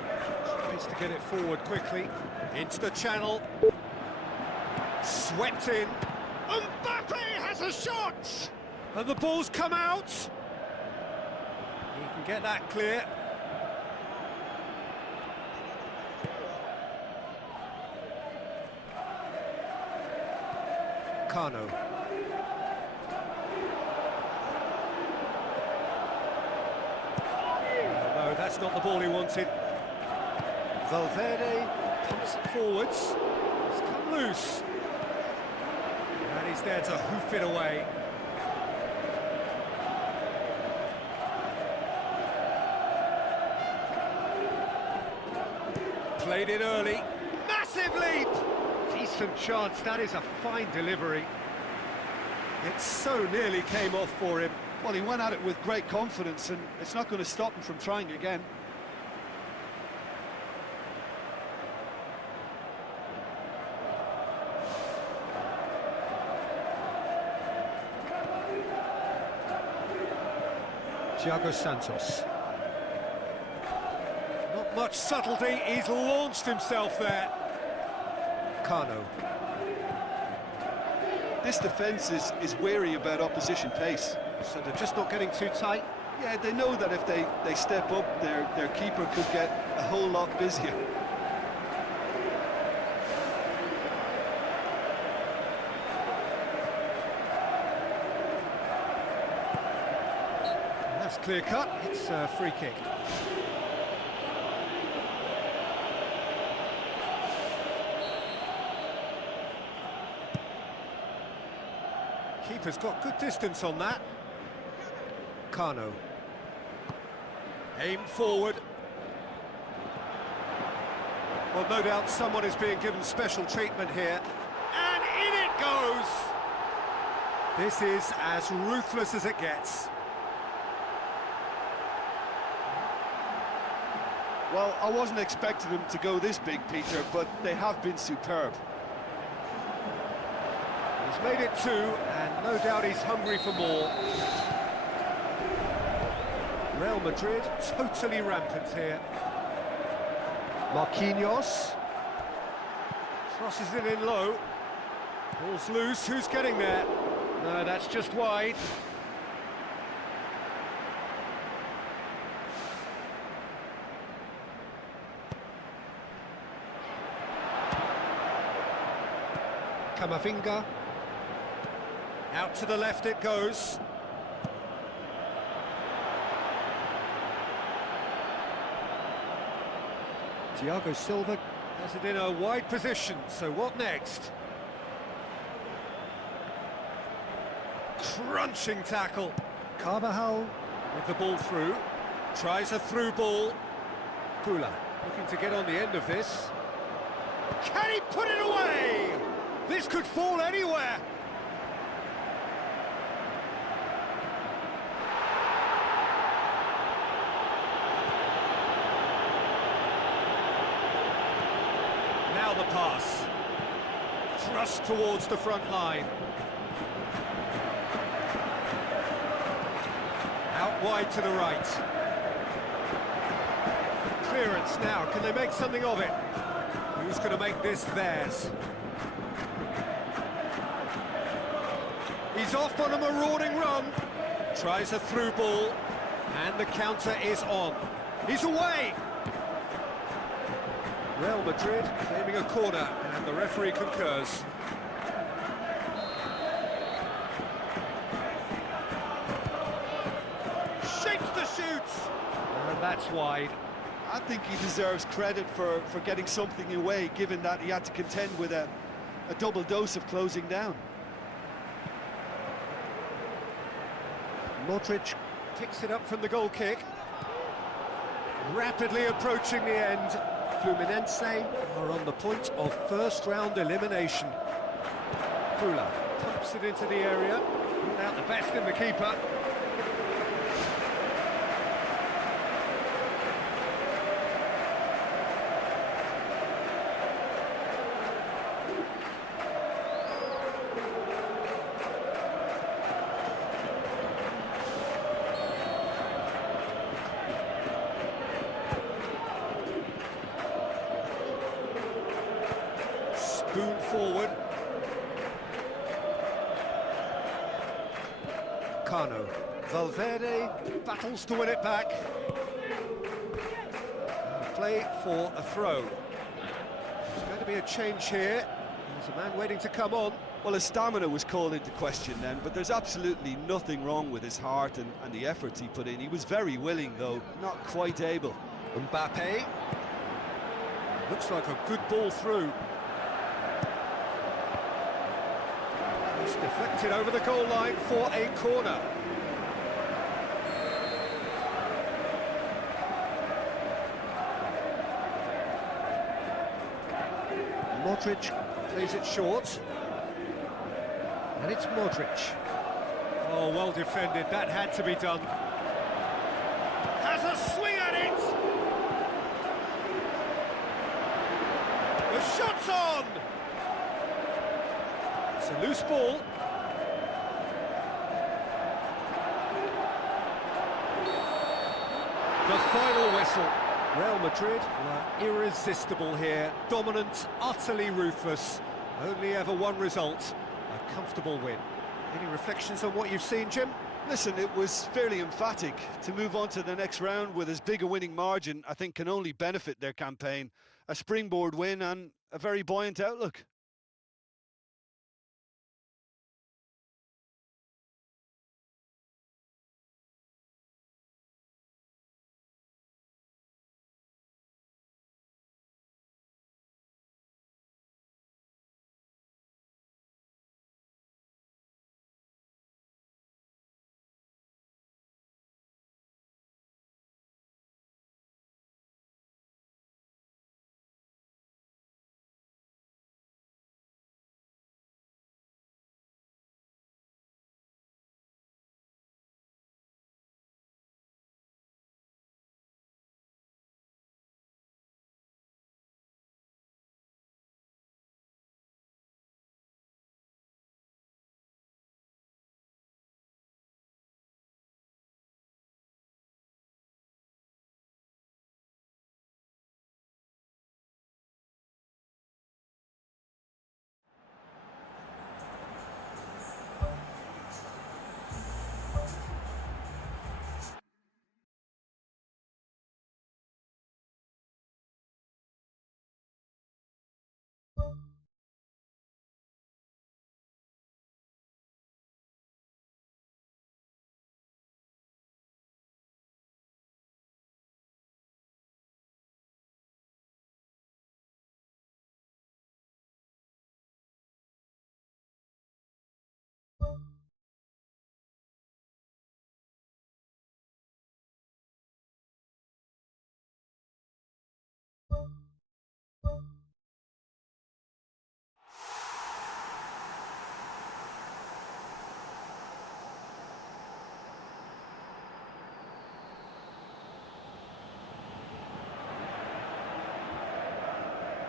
Tries to get it forward quickly. Into the channel. Swept in. Mbappe has a shot! And the ball's come out. He can get that clear. Kano. No, that's not the ball he wanted. Valverde. Pumps it forwards. It's come loose. And he's there to hoof it away. Played it early. Massive leap! Decent chance, that is a fine delivery. It so nearly came off for him. Well, he went at it with great confidence, and it's not going to stop him from trying again. Thiago Santos. Not much subtlety, he's launched himself there. Kano. This defence is wary about opposition pace. So they're just not getting too tight. Yeah, they know that if they step up, their keeper could get a whole lot busier. And that's clear cut, it's a free kick. Keeper's got good distance on that. Kano. Aimed forward. Well, no doubt someone is being given special treatment here. And in it goes! This is as ruthless as it gets. Well, I wasn't expecting them to go this big, Peter, but they have been superb. He's made it two, and no doubt he's hungry for more. Real Madrid totally rampant here. Marquinhos. Crosses it in low. Ball's loose, who's getting there? No, that's just wide. Camavinga. Out to the left it goes. Thiago Silva. Has it in a wide position, so what next? Crunching tackle. Carvajal. With the ball through. Tries a through ball. Pula looking to get on the end of this. Can he put it away? This could fall anywhere. Now the pass. Thrust towards the front line. Out wide to the right. Clearance now, can they make something of it? Who's going to make this theirs? He's off on a marauding run. Tries a through ball, and the counter is on. He's away! Real Madrid claiming a corner, and the referee concurs. Shapes the shoot! And that's wide. I think he deserves credit for getting something away, given that he had to contend with a double dose of closing down. Modric picks it up from the goal kick. Rapidly approaching the end. Fluminense are on the point of first-round elimination. Pula pumps it into the area. Out the best in the keeper. Spoon forward. Cano. Valverde battles to win it back. Play for a throw. There's going to be a change here. There's a man waiting to come on. Well, his stamina was called into question then, but there's absolutely nothing wrong with his heart and the efforts he put in. He was very willing, though, not quite able. Mbappe. Looks like a good ball through. It's deflected over the goal line for a corner. Modric plays it short. And it's Modric. Oh, well defended. That had to be done. Has a swing at it! The shot's on! It's a loose ball. The final whistle. Real Madrid were irresistible here. Dominant, utterly ruthless. Only ever one result. A comfortable win. Any reflections on what you've seen, Jim? Listen, it was fairly emphatic. To move on to the next round with as big a winning margin, I think can only benefit their campaign. A springboard win and a very buoyant outlook.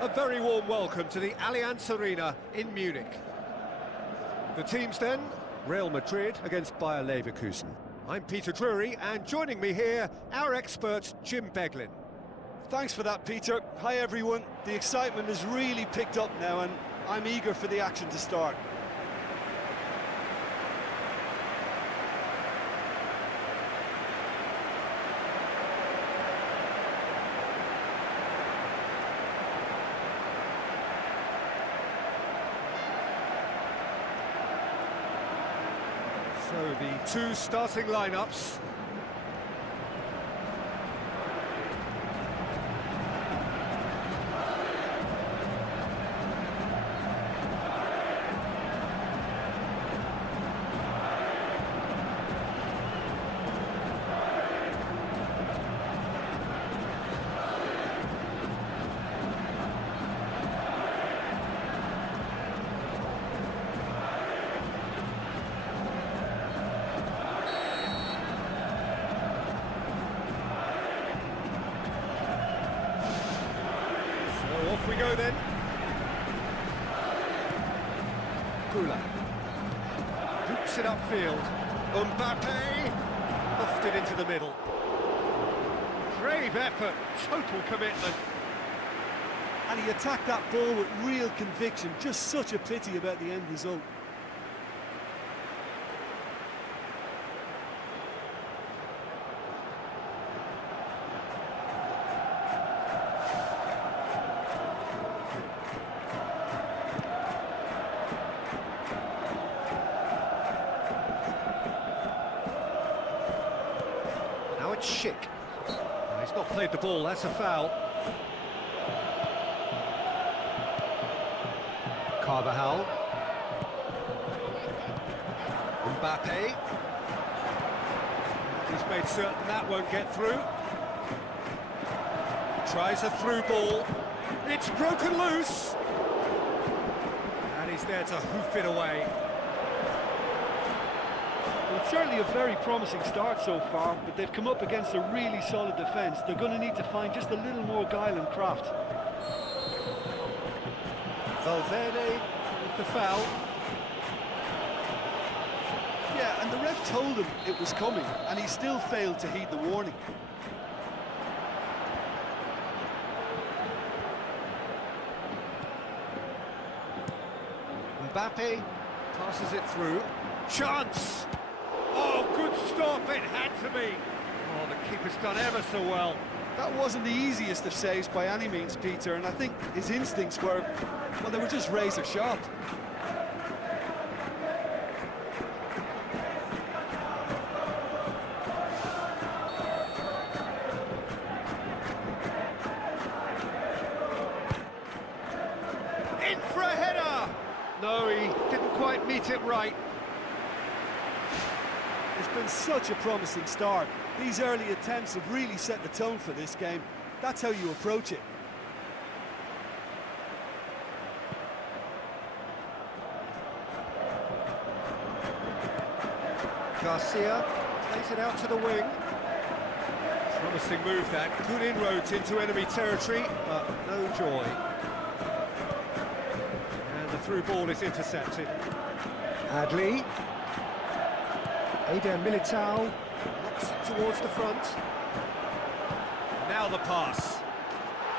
A very warm welcome to the Allianz Arena in Munich. The teams then, Real Madrid against Bayer Leverkusen. I'm Peter Drury, and joining me here, our expert Jim Beglin. Thanks for that, Peter. Hi, everyone. The excitement has really picked up now, and I'm eager for the action to start. So the two starting lineups. Off we go then. Gula. Hoops it upfield. Mbappe. Offed it into the middle. Brave effort, total commitment. And he attacked that ball with real conviction. Just such a pity about the end result. Now it's Schick. He's not played the ball, that's a foul. Carvajal. Mbappe. He's made certain that won't get through. Tries a through ball. It's broken loose. And he's there to hoof it away. Well, it's certainly a very promising start so far, but they've come up against a really solid defence. They're going to need to find just a little more guile and craft. Valverde with the foul. Yeah, and the ref told him it was coming, and he still failed to heed the warning. Mbappe passes it through. Chance! Oh, good stop, it had to be. Oh, the keeper's done ever so well. That wasn't the easiest of saves by any means, Peter, and I think his instincts were, well, they were just razor sharp. In for a header! No, he didn't quite meet it right. It's been such a promising start. These early attempts have really set the tone for this game. That's how you approach it. Garcia plays it out to the wing. Promising move that. Good inroads into enemy territory, but no joy. And the through ball is intercepted. Adli. Eder Militao knocks it towards the front. Now the pass.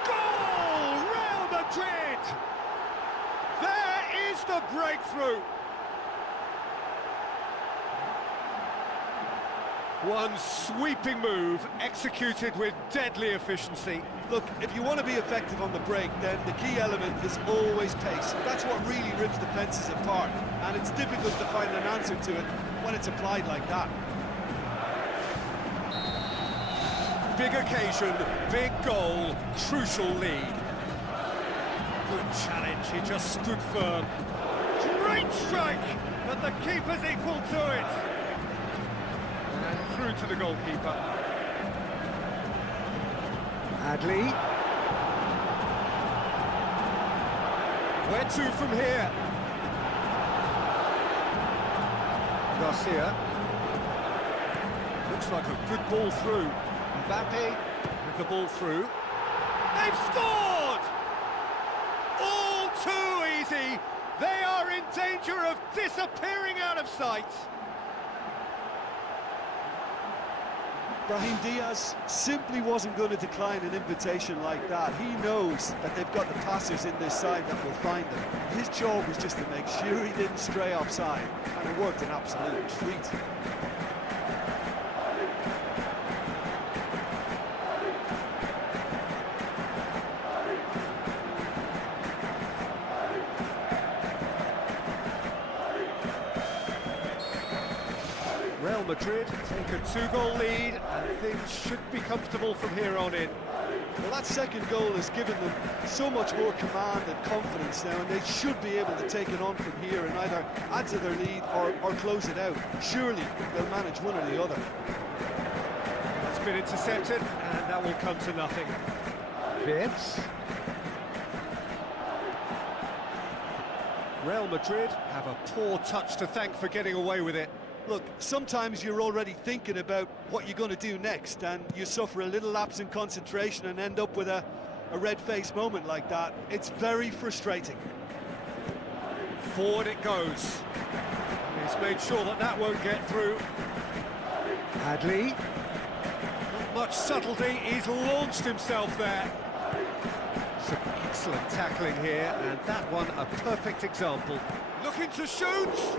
Goal! Real Madrid! There is the breakthrough! One sweeping move, executed with deadly efficiency. Look, if you want to be effective on the break, then the key element is always pace. That's what really rips defences apart, and it's difficult to find an answer to it when it's applied like that. Big occasion, big goal, crucial lead. Good challenge, he just stood firm. Great strike, but the keeper's equal to it. And through to the goalkeeper. Adli. Where to from here? Garcia. Looks like a good ball through. Mbappe with the ball through. They've scored! danger of disappearing out of sight. Brahim Diaz simply wasn't going to decline an invitation like that. He knows that they've got the passers in this side that will find them. His job was just to make sure he didn't stray offside, and it worked an absolute treat. Real Madrid take a 2-goal lead, and things should be comfortable from here on in. Well, that second goal has given them so much more command and confidence now, and they should be able to take it on from here and either add to their lead or close it out. Surely they'll manage one or the other. It's been intercepted, and that will come to nothing. Wirtz. Real Madrid have a poor touch to thank for getting away with it. Look, sometimes you're already thinking about what you're going to do next, and you suffer a little lapse in concentration and end up with a red-faced moment like that. It's very frustrating. Forward it goes. He's made sure that that won't get through. Adli. Not much subtlety, he's launched himself there. Some excellent tackling here, and that one a perfect example. Looking to shoot!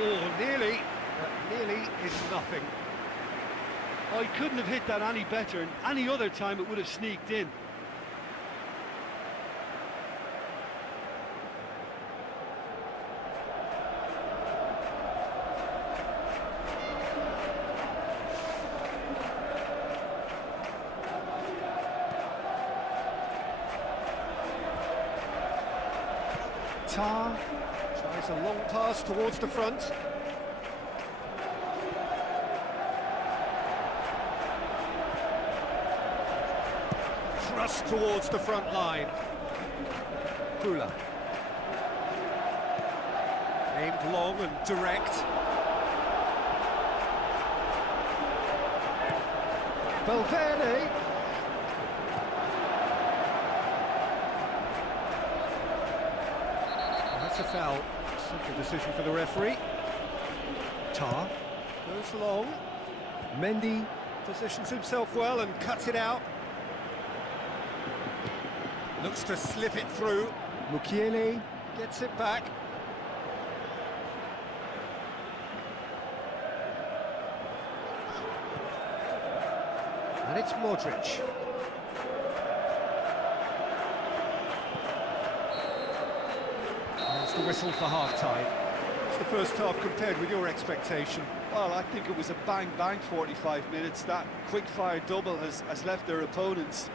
Oh, nearly, but nearly is nothing. I couldn't have hit that any better, and any other time it would have sneaked in. Tar tries a long pass towards the front. Thrust towards the front line. Kula. Aimed long and direct. Valverde. That's a foul. Simple decision for the referee. Tar goes long. Mendy. Positions himself well and cuts it out. Looks to slip it through. Mukiele. Gets it back. And it's Modric. There's the whistle for half-time. It's the first half compared with your expectation. Well, I think it was a bang-bang 45 minutes. That quick-fire double has left their opponents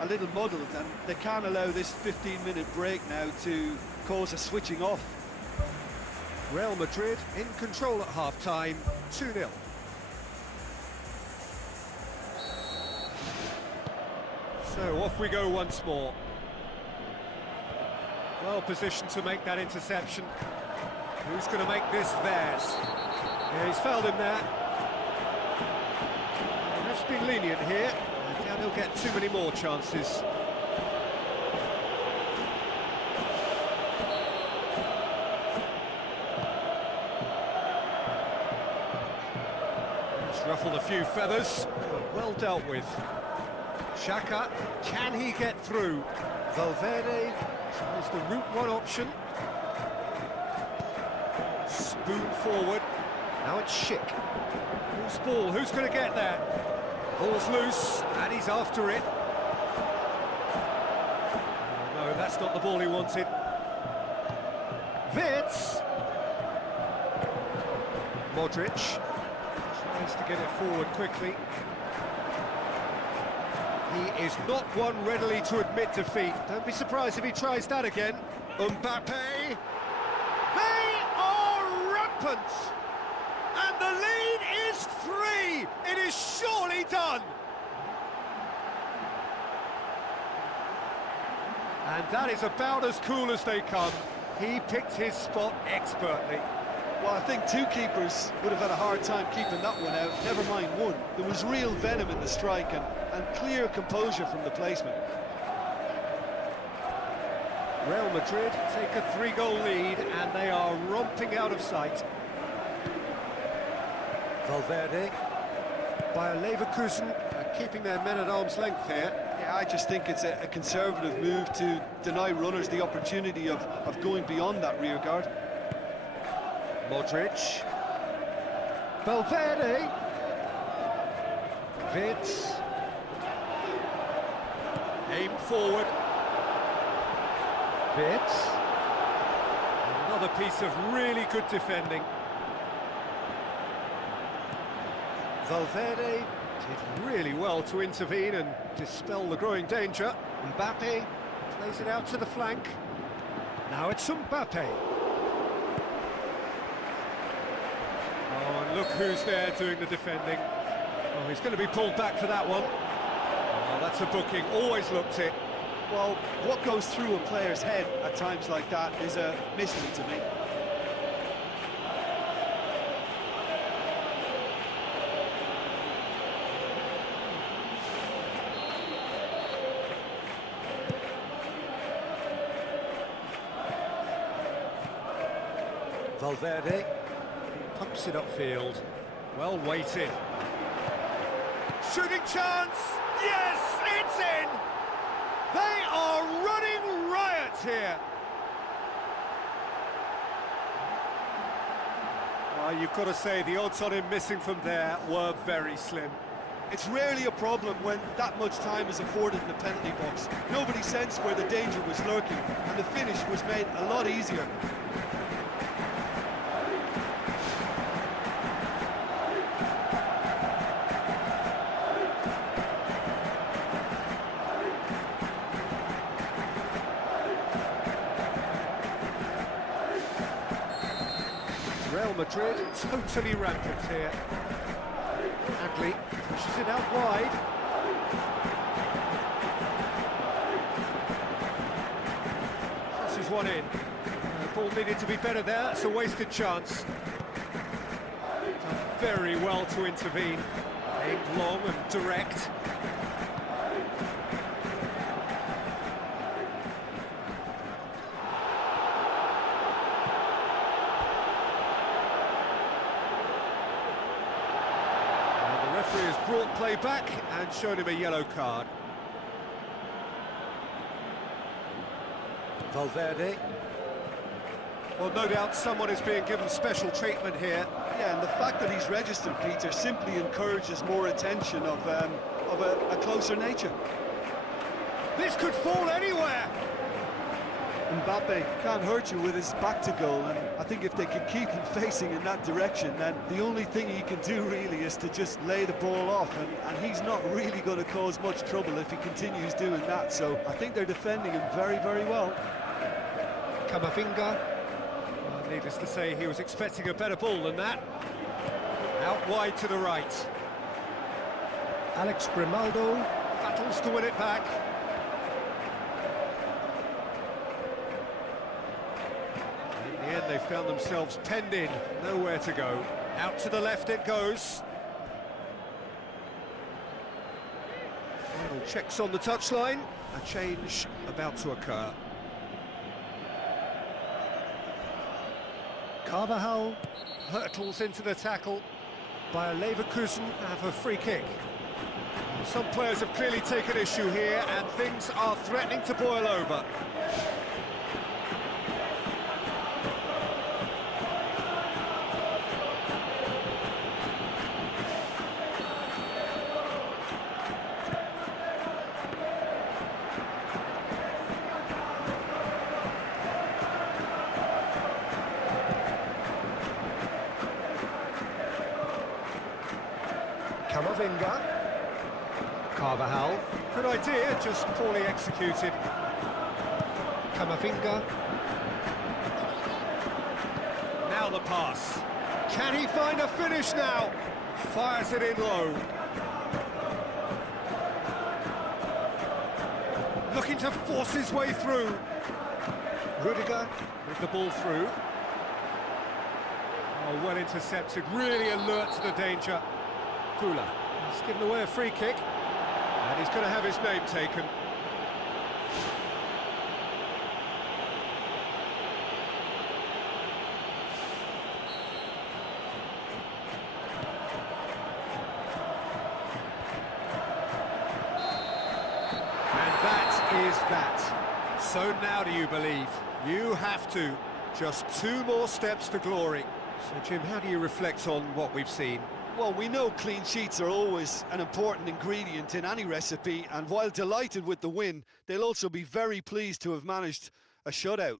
a little muddled, and they can't allow this 15-minute break now to cause a switching off. Real Madrid in control at half-time, 2-0. So off we go once more. Well positioned to make that interception. Who's going to make this theirs? Yeah, he's fouled him there. The ref's been lenient here. I doubt he'll get too many more chances. He's ruffled a few feathers, but well dealt with. Xhaka, can he get through? Valverde tries the route one option. Spoon forward. Now it's Schick. Who's ball? Who's going to get there? Ball's loose, and he's after it. Oh, no, that's not the ball he wanted. Wirtz. Modric tries to get it forward quickly. He is not one readily to admit defeat. Don't be surprised if he tries that again. Mbappe. They are rampant! And the lead is 3! It is surely done! And that is about as cool as they come. He picked his spot expertly. Well, I think two keepers would have had a hard time keeping that one out, never mind one. There was real venom in the strike and clear composure from the placement. Real Madrid take a 3-goal lead and they are romping out of sight. Valverde. Bayer Leverkusen are keeping their men at arm's length here. Yeah, I just think it's a conservative move to deny runners the opportunity of going beyond that rear guard. Modric. Valverde. Vitz. Aim forward. Vitz. Another piece of really good defending. Valverde did really well to intervene and dispel the growing danger. Mbappe plays it out to the flank. Now it's Mbappe. Oh, and look who's there doing the defending. Oh, he's going to be pulled back for that one. Oh, that's a booking, always looked it. Well, what goes through a player's head at times like that is a mystery to me. Valverde pumps it upfield. Well weighted. Shooting chance! Yes, it's in! They are running riot here. Well, you've got to say the odds on him missing from there were very slim. It's rarely a problem when that much time is afforded in the penalty box. Nobody sensed where the danger was lurking, and the finish was made a lot easier. Real Madrid totally rampant here. Adley pushes it out wide. Crosses one in. The ball needed to be better there. It's a wasted chance. Done very well to intervene. Aimed long and direct. The referee has brought play back and shown him a yellow card. Valverde. Well, no doubt someone is being given special treatment here. Yeah, and the fact that he's registered, Peter, simply encourages more attention of a closer nature. This could fall anywhere. Mbappe can't hurt you with his back to goal, and I think if they can keep him facing in that direction, then the only thing he can do really is to just lay the ball off, and he's not really going to cause much trouble if he continues doing that. So I think they're defending him very, very well. Camavinga. Well, needless to say, he was expecting a better ball than that. Out wide to the right. Alex Grimaldo battles to win it back. In the end, they found themselves penned in, nowhere to go. Out to the left it goes. Final checks on the touchline. A change about to occur. Carvajal hurtles into the tackle. Bayer Leverkusen have a free kick. Some players have clearly taken issue here and things are threatening to boil over. Camavinga. Carvajal. Good idea, just poorly executed. Camavinga. Now the pass. Can he find a finish now? Fires it in low. Looking to force his way through. Rudiger with the ball through. Oh, well intercepted, really alert to the danger. Kula. He's given away a free kick, and he's going to have his name taken. is that. So now do you believe? You have to. Just 2 more steps to glory. So, Jim, how do you reflect on what we've seen? Well, we know clean sheets are always an important ingredient in any recipe, and while delighted with the win, they'll also be very pleased to have managed a shutout.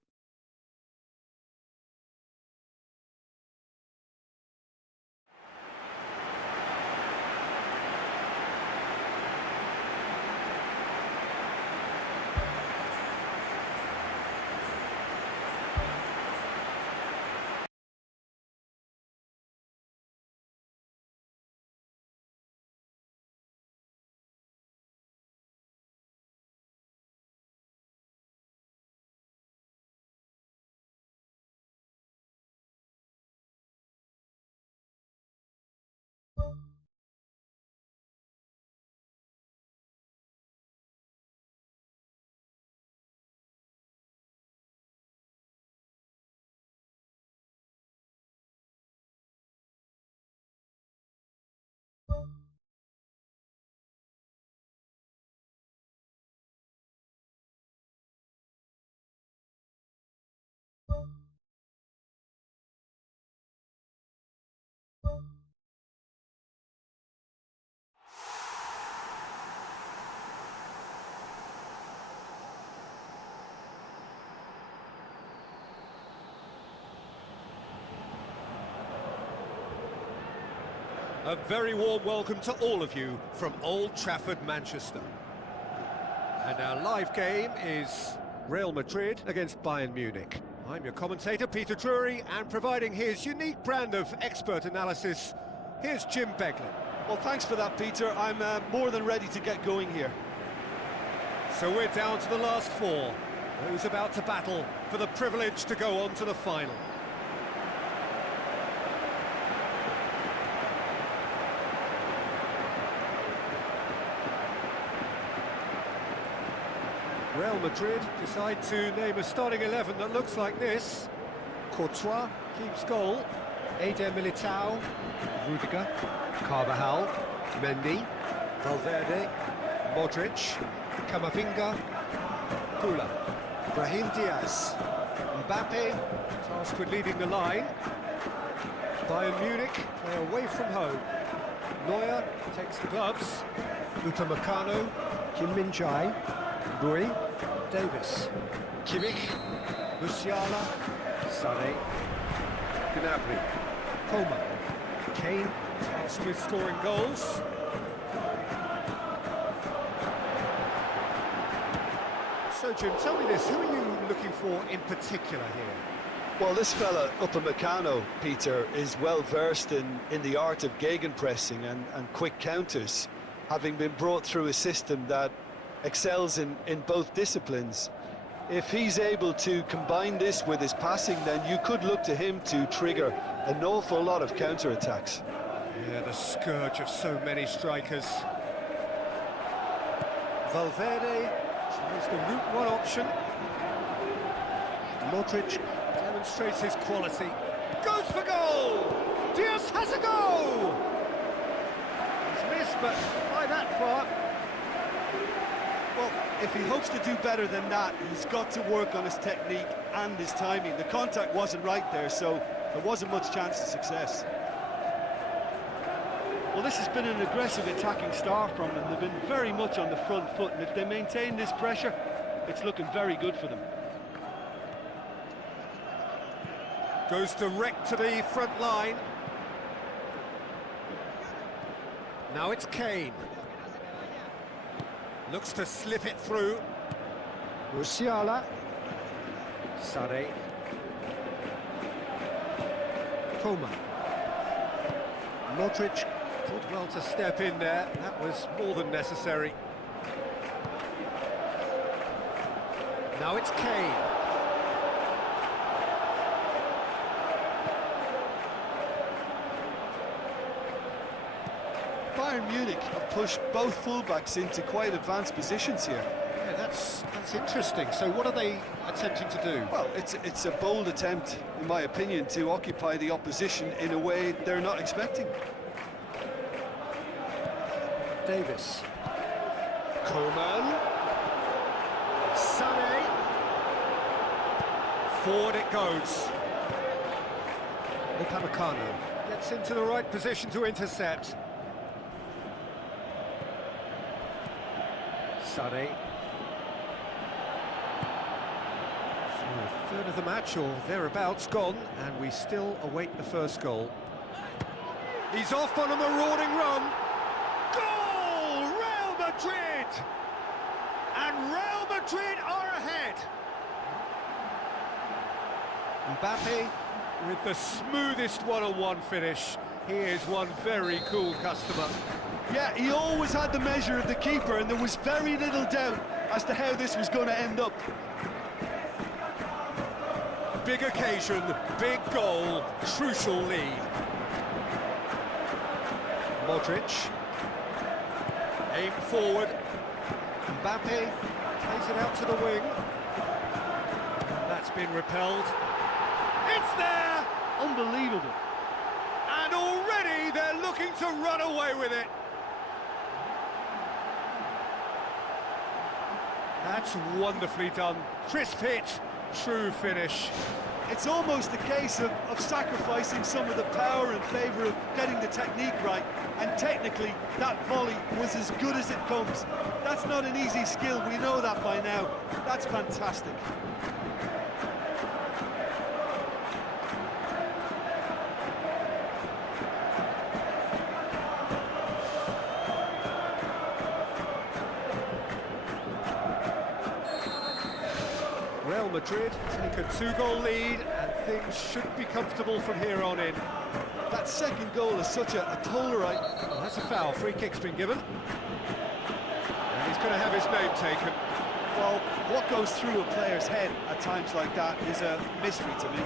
A very warm welcome to all of you from Old Trafford, Manchester. And our live game is Real Madrid against Bayern Munich. I'm your commentator, Peter Drury, and providing his unique brand of expert analysis, here's Jim Beglin. Well, thanks for that, Peter. I'm more than ready to get going here. So we're down to the last 4. Those about to battle for the privilege to go on to the final. Real Madrid decide to name a starting 11 that looks like this. Courtois keeps goal. Eder Militao, Rudiger, Carvajal, Mendy, Valverde, Modric, Camavinga, Kula, Brahim Diaz, Mbappe, tasked with leading the line. Bayern Munich play away from home. Neuer takes the gloves. Upamecano, Kim Min-jae, Rui, Davis, Kimmich, Musiala, Sané, Gnabry, Coman, Kane, tasked with scoring goals. So, Jim, tell me this, who are you looking for in particular here? Well, this fella, Upamecano, Peter, is well versed in the art of gegenpressing and quick counters, having been brought through a system that excels in both disciplines. If he's able to combine this with his passing, then you could look to him to trigger an awful lot of counter-attacks. Yeah, the scourge of so many strikers. Valverde tries the route 1 option. Modric, Demonstrates his quality. Goes for goal! Diaz has a goal! He's missed, but by that far. Well, if he hopes to do better than that, he's got to work on his technique and his timing. The contact wasn't right there, so there wasn't much chance of success. Well, this has been an aggressive attacking start from them. They've been very much on the front foot, and if they maintain this pressure, it's looking very good for them. Goes direct to the front line. Now it's Kane. Looks to slip it through. Musiala, Sané, Coman, Modric, Did well to step in there. That was more than necessary. Now it's Kane. Bayern Munich have pushed both fullbacks into quite advanced positions here. Yeah, that's interesting. So what are they attempting to do? Well, it's a bold attempt, in my opinion, to occupy the opposition in a way they're not expecting. Davis, Coman, Sané. Forward it goes. Upamecano gets into the right position to intercept. Sané. So a third of the match or thereabouts gone, and we still await the first goal. He's off on a marauding run. Goal! Real Madrid! And Real Madrid are ahead. Mbappe with the smoothest one-on-one finish. He is one very cool customer. Yeah, he always had the measure of the keeper, and there was very little doubt as to how this was going to end up. Big occasion, big goal, crucial lead. Modric. Aim forward. Mbappe plays it out to the wing. That's been repelled. It's there! Unbelievable. And already they're looking to run away with it. That's wonderfully done. Crisp hit, true finish. It's almost a case of sacrificing some of the power in favour of getting the technique right, and technically that volley was as good as it comes. That's not an easy skill, we know that by now. That's fantastic. Real Madrid take a 2-goal lead, and things should be comfortable from here on in. That second goal is such a tolerate. Well, that's a foul. Free kick's been given. And he's going to have his name taken. Well, what goes through a player's head at times like that is a mystery to me.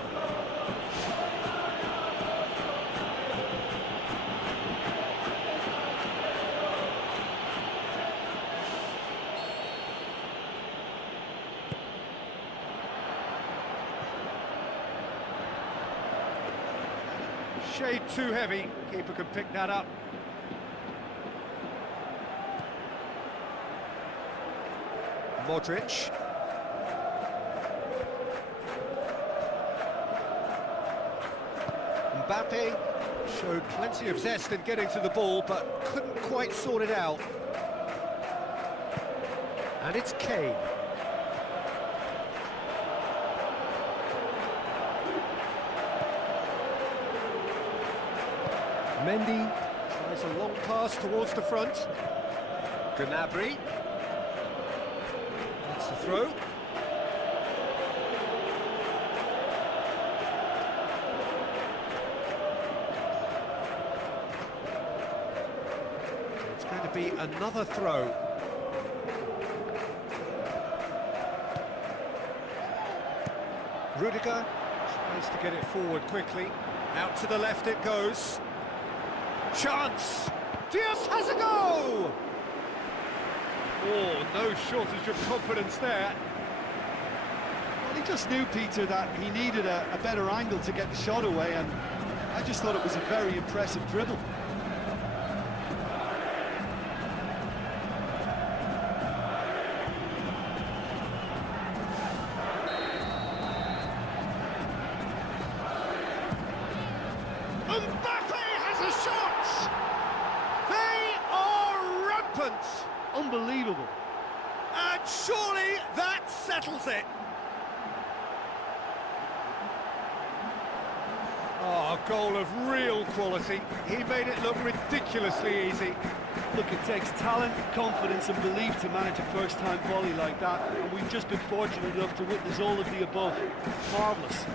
Shade too heavy. Keeper can pick that up. Modric. Mbappe showed plenty of zest in getting to the ball, but couldn't quite sort it out. And it's Kane. Mendy tries a long pass towards the front. Gnabry. That's the throw. It's going to be another throw. Rudiger tries to get it forward quickly. Out to the left it goes. Chance! Diaz has a go! Oh, no shortage of confidence there. Well, he just knew, Peter, that he needed a better angle to get the shot away, and I just thought it was a very impressive dribble. Mbappe has a shot! They are rampant! Unbelievable. And surely that settles it. Oh, a goal of real quality. He made it look ridiculously easy. Look, it takes talent, confidence and belief to manage a first-time volley like that, and we've just been fortunate enough to witness all of the above. Marvellous.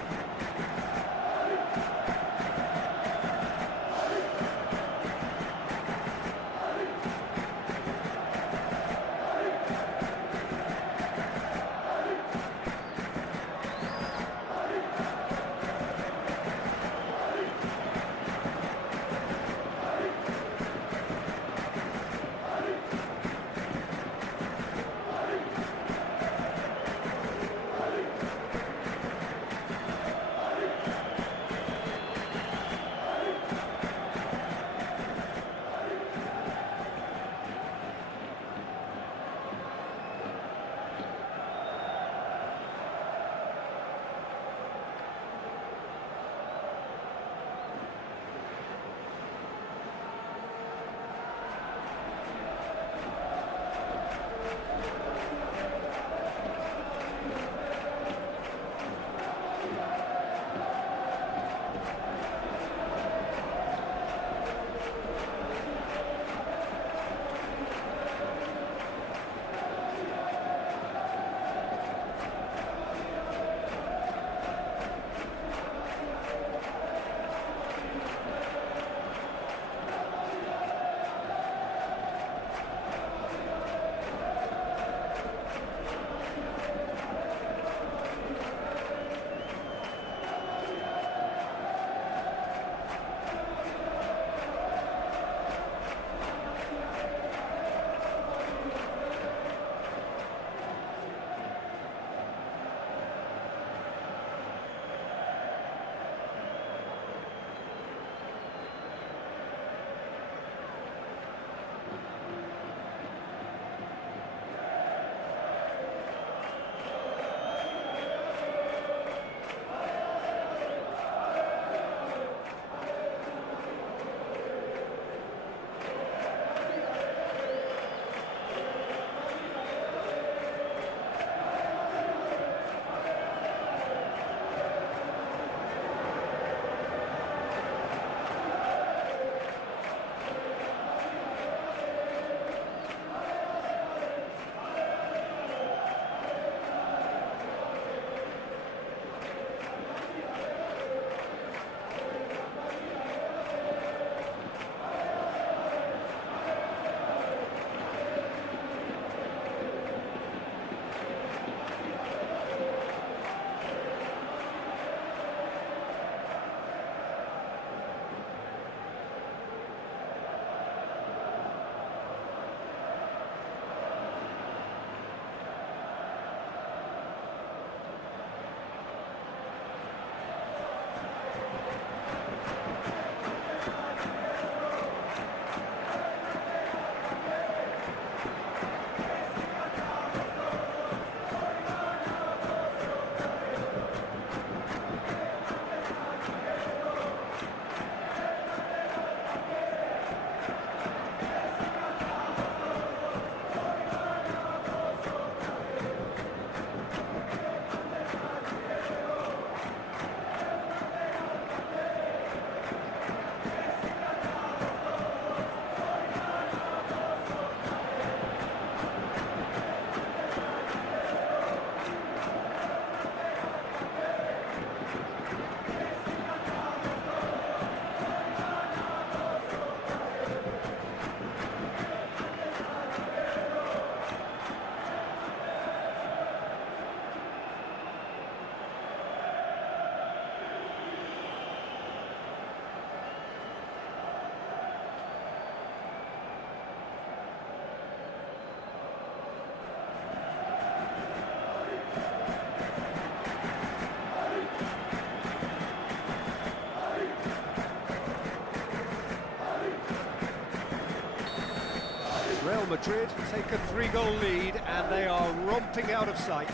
Real Madrid take a 3-goal lead and they are romping out of sight.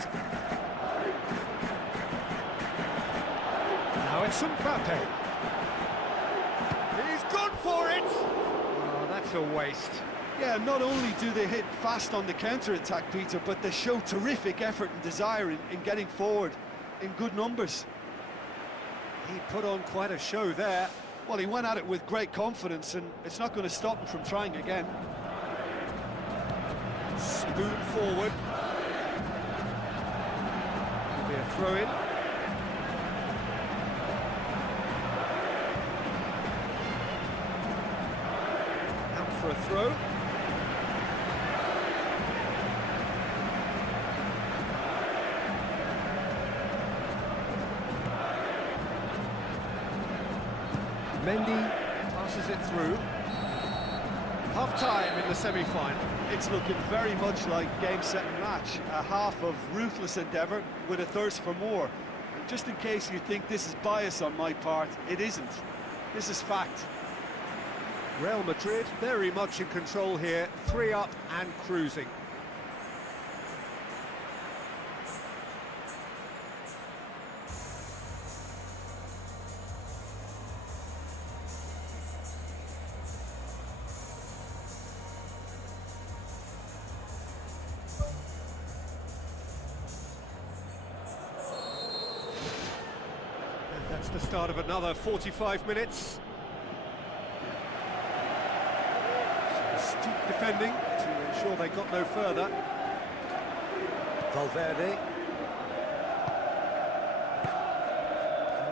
Now it's Mbappe. He's gone for it! Oh, that's a waste. Yeah, not only do they hit fast on the counter-attack, Peter, but they show terrific effort and desire in getting forward in good numbers. He put on quite a show there. Well, he went at it with great confidence, and it's not going to stop him from trying again. Spoon forward. It'll be a throw-in. Out for a throw. Mendy passes it through. Half-time in the semi-final. It's looking very much like game, set and match. A half of ruthless endeavour with a thirst for more. And just in case you think this is bias on my part, it isn't. This is fact. Real Madrid very much in control here, 3 up and cruising. That's the start of another 45 minutes. Some astute defending to ensure they got no further. Valverde.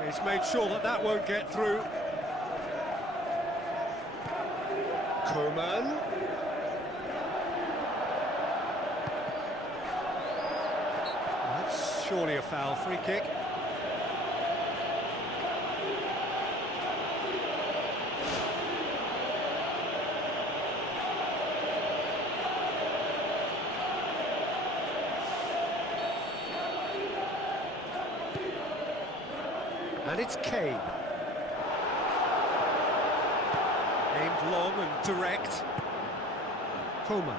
He's made sure that that won't get through. Koeman. That's surely a foul, free kick. And it's Kane. Aimed long and direct. Koeman.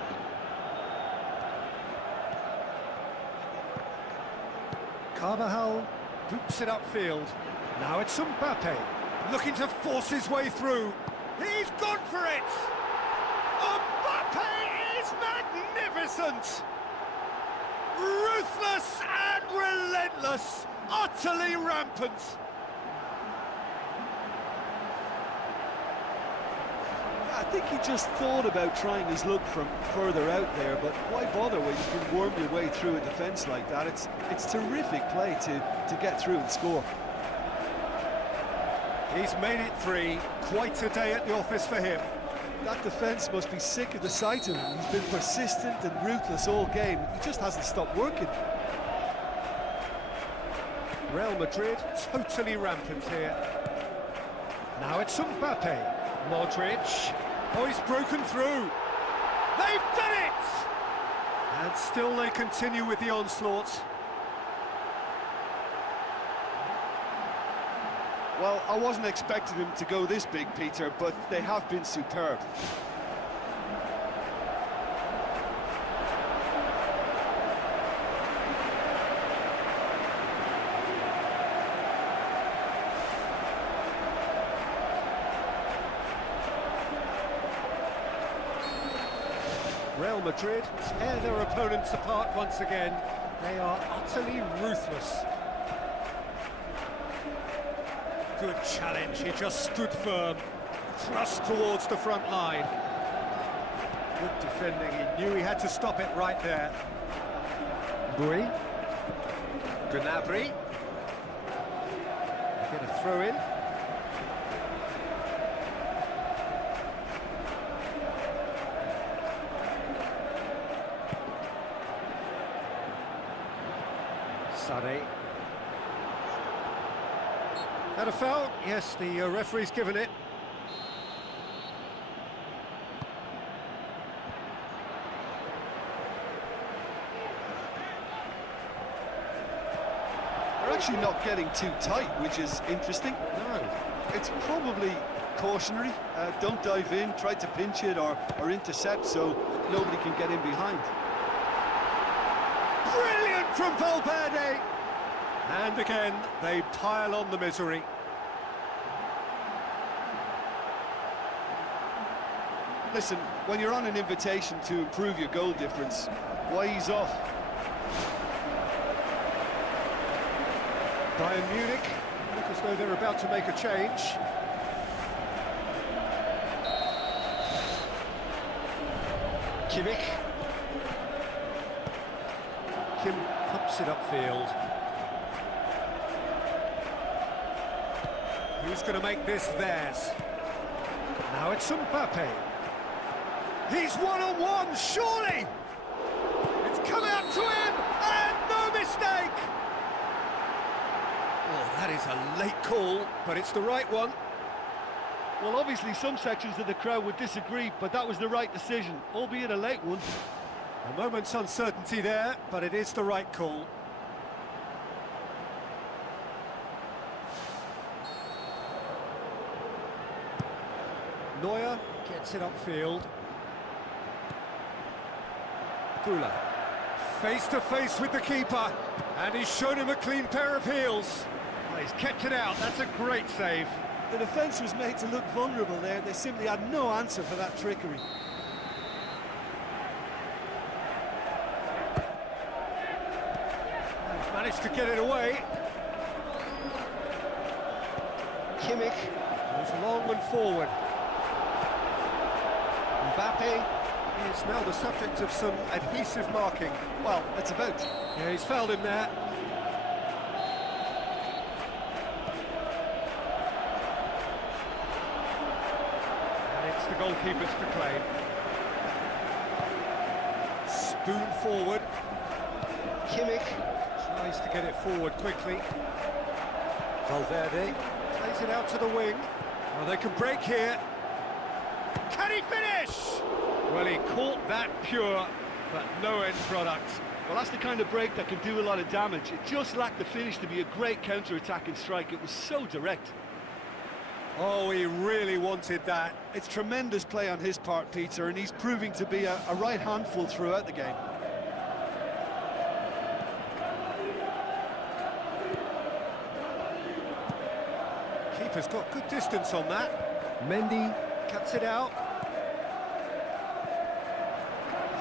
Carvajal boots it upfield. Now it's Mbappe, looking to force his way through. He's gone for it! Mbappe is magnificent! Ruthless and relentless, utterly rampant. I think he just thought about trying his luck from further out there, but why bother when you can worm your way through a defence like that? It's terrific play to get through and score. He's made it 3, quite a day at the office for him. That defence must be sick of the sight of him. He's been persistent and ruthless all game. He just hasn't stopped working. Real Madrid totally rampant here. Now it's Mbappe. Modric. Oh, he's broken through. They've done it! And still they continue with the onslaught. Well, I wasn't expecting him to go this big, Peter, but they have been superb. Real Madrid tear their opponents apart once again. They are utterly ruthless. Good challenge, he just stood firm, thrust towards the front line. Good defending, he knew he had to stop it right there. Bui. Gnabry. Get a throw in. Sade. Had a foul? Yes, the referee's given it. They're actually not getting too tight, which is interesting. No. It's probably cautionary. Don't dive in, try to pinch it or intercept so nobody can get in behind. Brilliant from Valverde! And again, they pile on the misery. Listen, when you're on an invitation to improve your goal difference, why ease off? Bayern Munich look as though they're about to make a change. Kimmich. Kim pumps it upfield. Who's going to make this theirs? Now it's Mbappe. He's one-on-one, surely! It's come out to him, and no mistake! Oh, that is a late call, but it's the right one. Well, obviously some sections of the crowd would disagree, but that was the right decision, albeit a late one. A moment's uncertainty there, but it is the right call. Neuer gets it upfield. Gula, face to face with the keeper, and he's shown him a clean pair of heels. Oh, he's kept it out, that's a great save. The defence was made to look vulnerable there. They simply had no answer for that trickery. He's managed to get it away. Kimmich goes long and forward. Mbappe is now the subject of some adhesive marking. Well, it's about. Yeah, he's fouled him there. And it's the goalkeeper's to claim. Spoon forward. Kimmich tries to get it forward quickly. Valverde plays it out to the wing. Oh, they can break here. Can he finish? Well, he caught that pure, but no end product. Well, that's the kind of break that can do a lot of damage. It just lacked the finish to be a great counter-attacking strike. It was so direct. Oh, he really wanted that. It's tremendous play on his part, Peter, and he's proving to be a right handful throughout the game. Keeper's got good distance on that. Mendy cuts it out.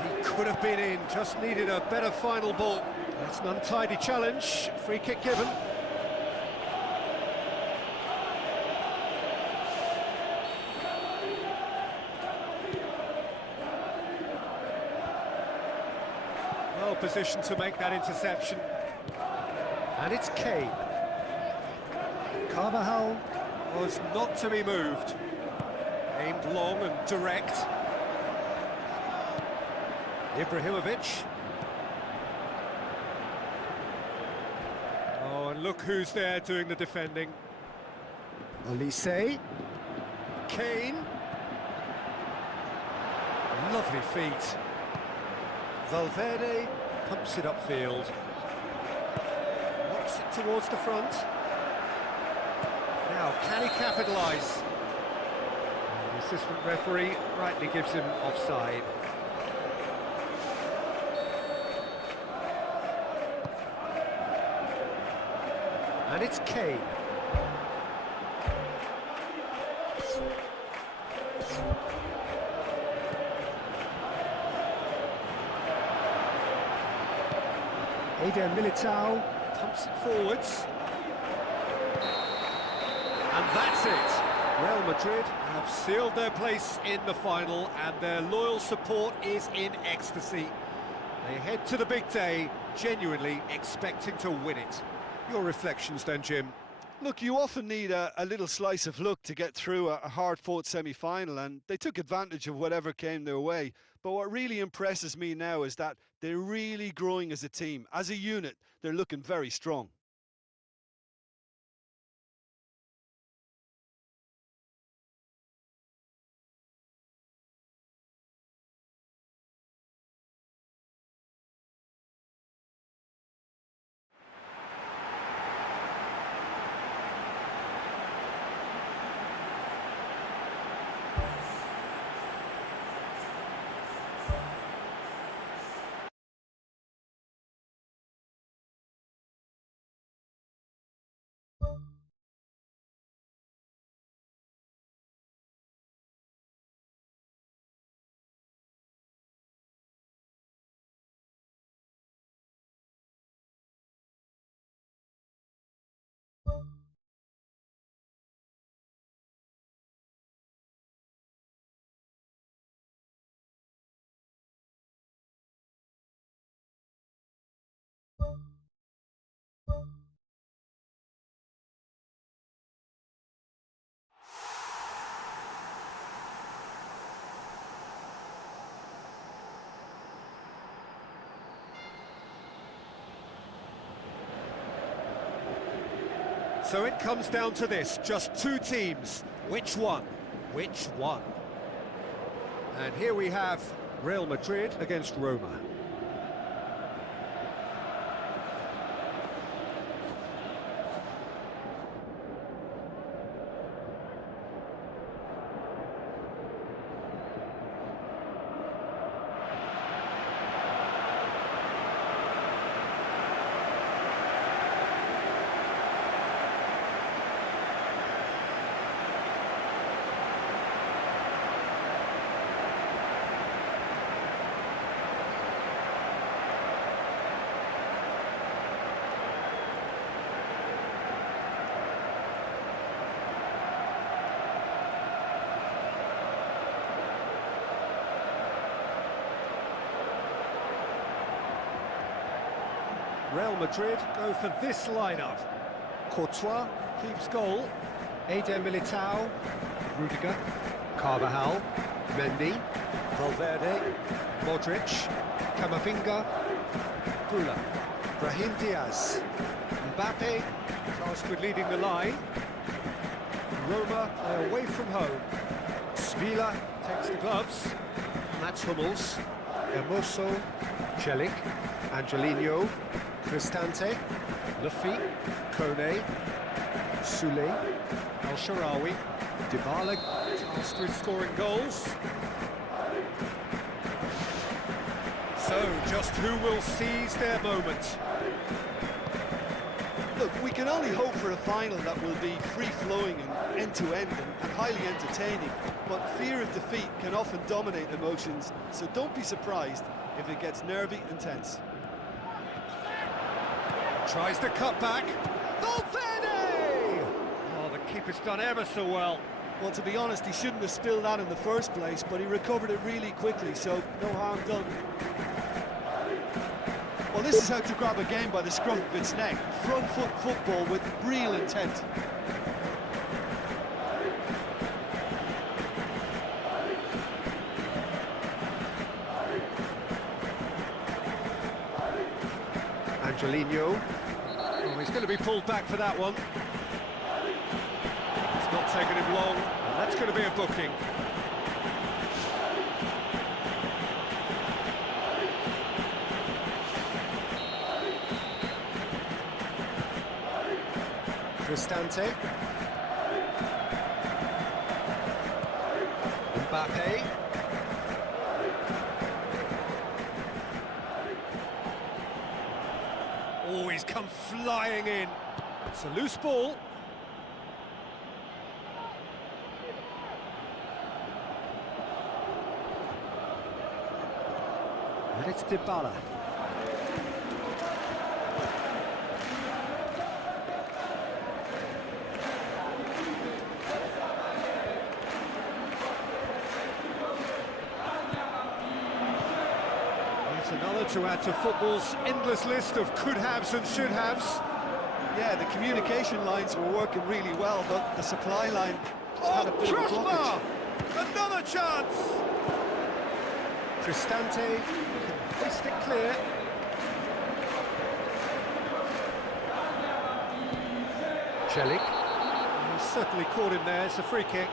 He could have been in, just needed a better final ball. That's an untidy challenge, free kick given. Well positioned to make that interception. And it's Kane. Carvajal was not to be moved. Aimed long and direct. Ibrahimovic. Oh, and look who's there doing the defending. Olise. Kane. Lovely feet. Valverde pumps it upfield. Knocks it towards the front. Now, can he capitalise? The assistant referee rightly gives him offside. And it's Kane. Eder Militao pumps it forwards. And that's it. Real Madrid have sealed their place in the final, and their loyal support is in ecstasy. They head to the big day, genuinely expecting to win it. Your reflections then, Jim? Look, you often need a little slice of luck to get through a hard-fought semi-final, and they took advantage of whatever came their way. But what really impresses me now is that they're really growing as a team. As a unit, they're looking very strong. So it comes down to this, just two teams. Which one? Which one? And here we have Real Madrid against Roma. Real Madrid go for this lineup. Courtois keeps goal. Eder Militao, Rudiger, Carvajal, Mendy, Valverde, Modric, Camavinga, Brula, Brahim Diaz, Mbappe, tasked with leading the line. Roma are away from home. Spila takes the gloves. Mats Hummels, Hermoso, Celik, Angelino, Cristante, Luffy, Kone, Soule, El Shaarawy, Dybala, tasked with scoring goals. So, just who will seize their moment? Look, we can only hope for a final that will be free-flowing and end-to-end and highly entertaining, but fear of defeat can often dominate emotions, so don't be surprised if it gets nervy and tense. Tries the cutback. Valverde! Oh, the keeper's done ever so well. Well, to be honest, he shouldn't have spilled that in the first place, but he recovered it really quickly, so no harm done. Well, this is how to grab a game by the scruff of its neck. Front foot football with real intent. Angelino, Oh, he's going to be pulled back for that one. It's not taken him long, and that's going to be a booking. Cristante, Mbappe, Oh, he's come flying in. It's a loose ball. and it's Dybala. It's another to add to football's endless list of could-haves and should-haves. Yeah, the communication lines were working really well, but the supply line had a Oh, bit of a crossbar! blockage. Another chance! Cristante Can hoist it clear. Celik, He's certainly caught him there. It's a free kick.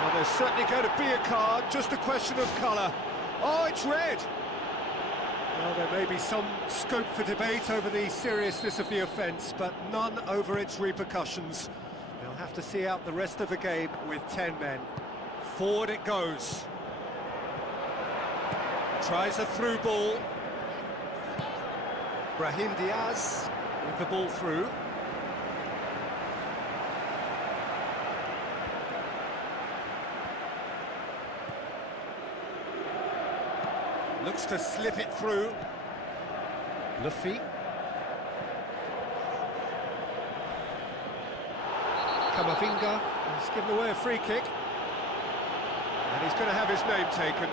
Well, there's certainly going to be a card, just a question of colour. Oh, it's red! Well, there may be some scope for debate over the seriousness of the offence, but none over its repercussions. They'll have to see out the rest of the game with 10 men. Forward it goes. Tries a through ball. Brahim Diaz with the ball through. Looks to slip it through. Luffy, Camavinga, He's given away a free kick. And he's going to have his name taken.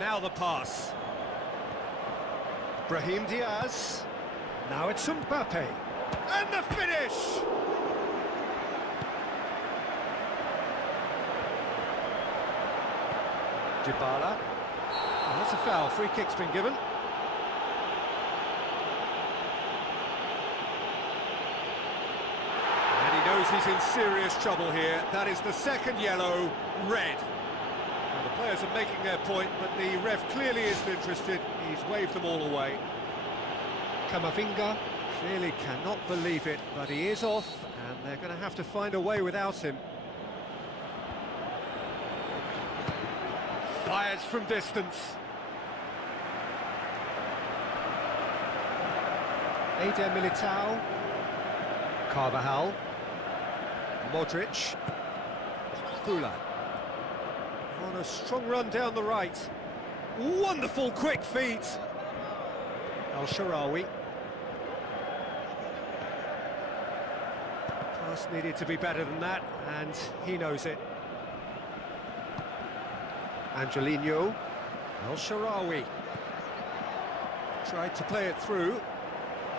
Now the pass. Brahim Diaz. Now it's Mbappe. And the finish! Dybala. Oh, that's a foul. Free kick's been given. And he knows he's in serious trouble here. That is the second yellow, red. Well, the players are making their point, but the ref clearly isn't interested. He's waved them all away. Camavinga. Clearly cannot believe it, but he is off, and they're going to have to find a way without him. Fires from distance. Eder Militao. Carvajal. Modric. Kula. On a strong run down the right. Wonderful quick feet. El Shaarawy. Pass needed to be better than that, and he knows it. Angelino. El Shaarawy. Tried to play it through.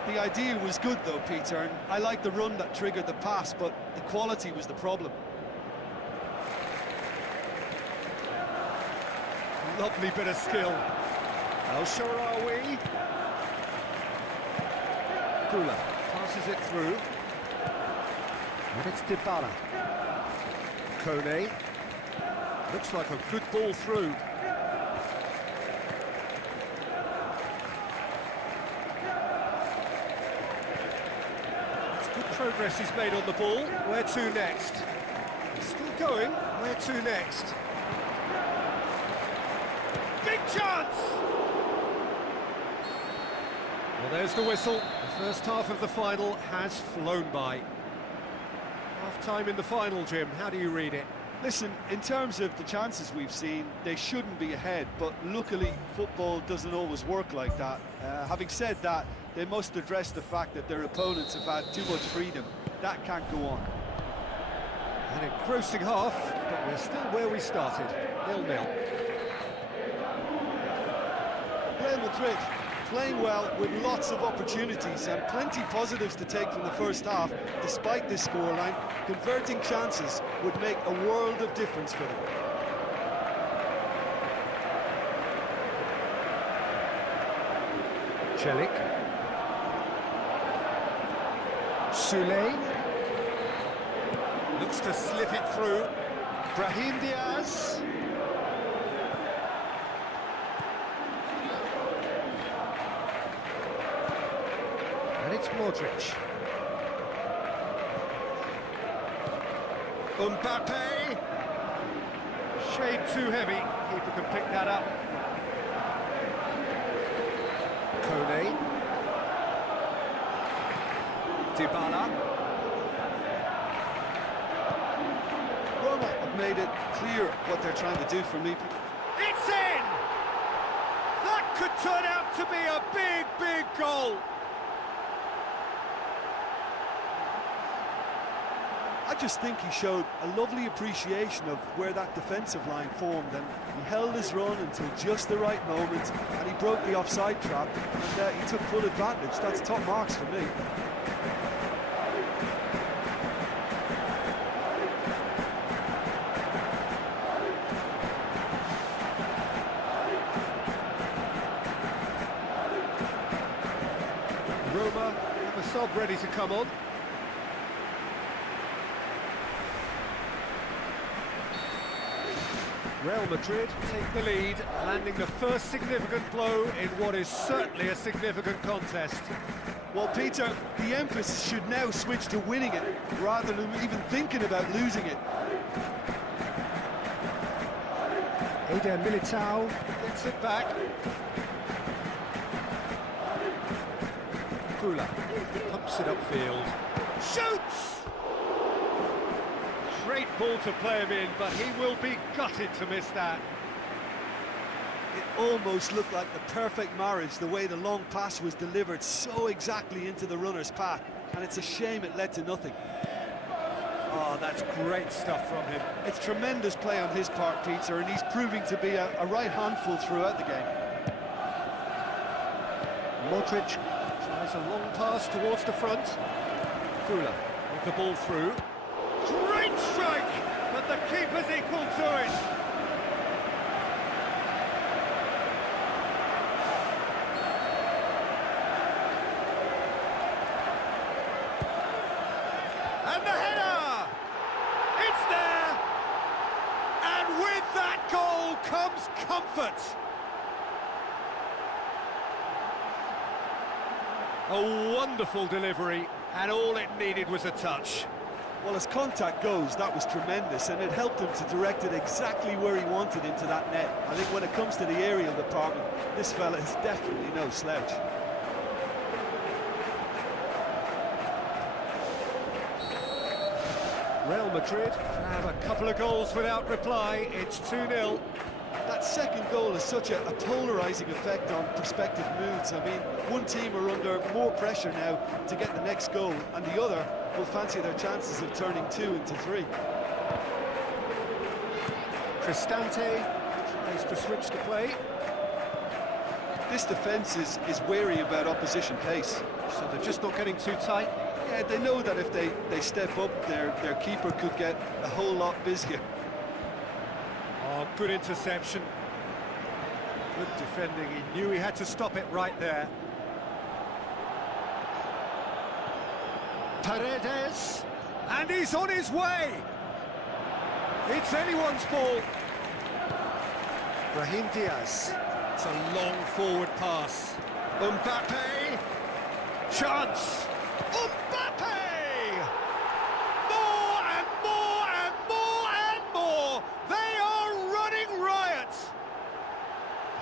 The idea was good though, Peter, and I like the run that triggered the pass, but the quality was the problem. Lovely bit of skill. El Shaarawy. Kula passes it through. And it's Dybala. Kone. Looks like a good ball through. It's good progress he's made on the ball. Where to next? He's still going. Where to next? Big chance! Well, there's the whistle. The first half of the final has flown by. Half-time in the final, Jim. How do you read it? Listen, in terms of the chances we've seen, they shouldn't be ahead, but luckily football doesn't always work like that. Having said that, they must address the fact that their opponents have had too much freedom. That can't go on. An engrossing half, but we're still where we started, 0-0. Real Madrid playing well with lots of opportunities and plenty positives to take from the first half. Despite this scoreline, converting chances would make a world of difference for them. Celik. Soulé. Looks to slip it through. Brahim Diaz. And it's Modric. Mbappe. Shade too heavy. Keeper can pick that up. Kone. Dybala. Roma have made it clear what they're trying to do for me. It's in! That could turn out to be a big, big goal. I just think he showed a lovely appreciation of where that defensive line formed, and he held his run until just the right moment, and he broke the offside trap, and he took full advantage. That's top marks for me. Roma have a sub ready to come on. Real Madrid take the lead, landing the first significant blow in what is certainly a significant contest. Well, Peter, the emphasis should now switch to winning it, rather than even thinking about losing it. Eder Militao. Gets it back. Kula pumps it upfield. Shoots! Great ball to play him in, but he will be gutted to miss that. It almost looked like the perfect marriage, the way the long pass was delivered so exactly into the runner's path, and it's a shame it led to nothing. Oh, that's great stuff from him. It's tremendous play on his part, Peter, and he's proving to be a right handful throughout the game. Modric tries a long pass towards the front. Kula with the ball through. Great strike, but the keeper's equal to it. And the header! It's there! And with that goal comes comfort. A wonderful delivery, and all it needed was a touch. Well, as contact goes, that was tremendous, and it helped him to direct it exactly where he wanted into that net. I think when it comes to the aerial department, this fella is definitely no slouch. Real Madrid have a couple of goals without reply. It's 2-0. That second goal has such a polarising effect on prospective moods. I mean, one team are under more pressure now to get the next goal, and the other will fancy their chances of turning 2 into 3. Cristante tries to switch the play. This defence is wary about opposition pace. So they're just not getting too tight. Yeah, they know that if they step up, their keeper could get a whole lot busier. Oh, good interception. Good defending. He knew he had to stop it right there. Paredes, and he's on his way. It's anyone's ball. Brahim Diaz. It's a long forward pass. Mbappe. Chance. Mbappe! More and more and more and more. They are running riot.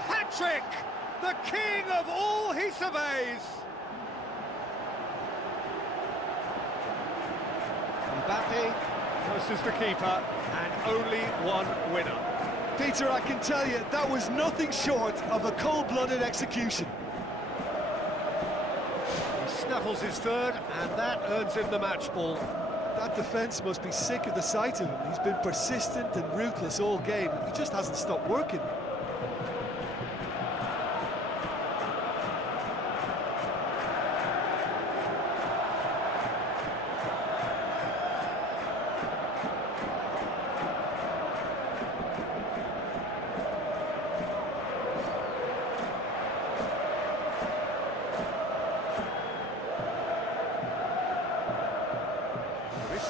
Hat-trick. The king of all he surveys. Mbappe versus the keeper, and only one winner. Peter, I can tell you, that was nothing short of a cold-blooded execution. He snaffles his third, and that earns him the match ball. That defence must be sick of the sight of him. He's been persistent and ruthless all game. He just hasn't stopped working.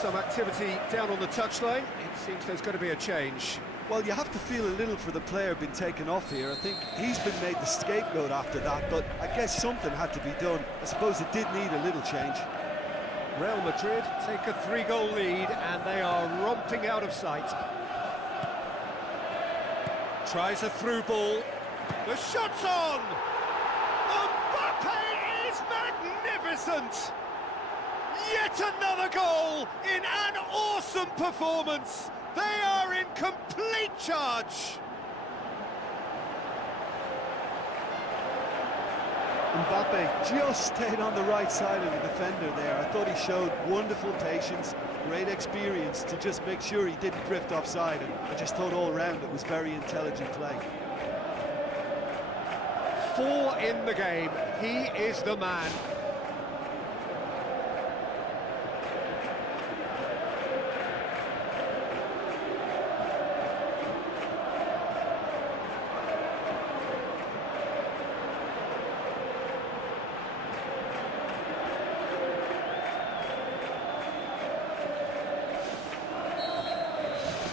Some activity down on the touchline. It seems there's going to be a change. Well, you have to feel a little for the player being taken off here. I think he's been made the scapegoat after that, but I guess something had to be done. I suppose it did need a little change. Real Madrid take a 3-goal lead, and they are romping out of sight. Tries a through ball. The shot's on! Mbappe is magnificent! Yet another goal in an awesome performance. They are in complete charge. Mbappe just stayed on the right side of the defender there. I thought he showed wonderful patience, great experience to just make sure he didn't drift offside, and I just thought all round it was very intelligent play. 4 in the game. He is the man.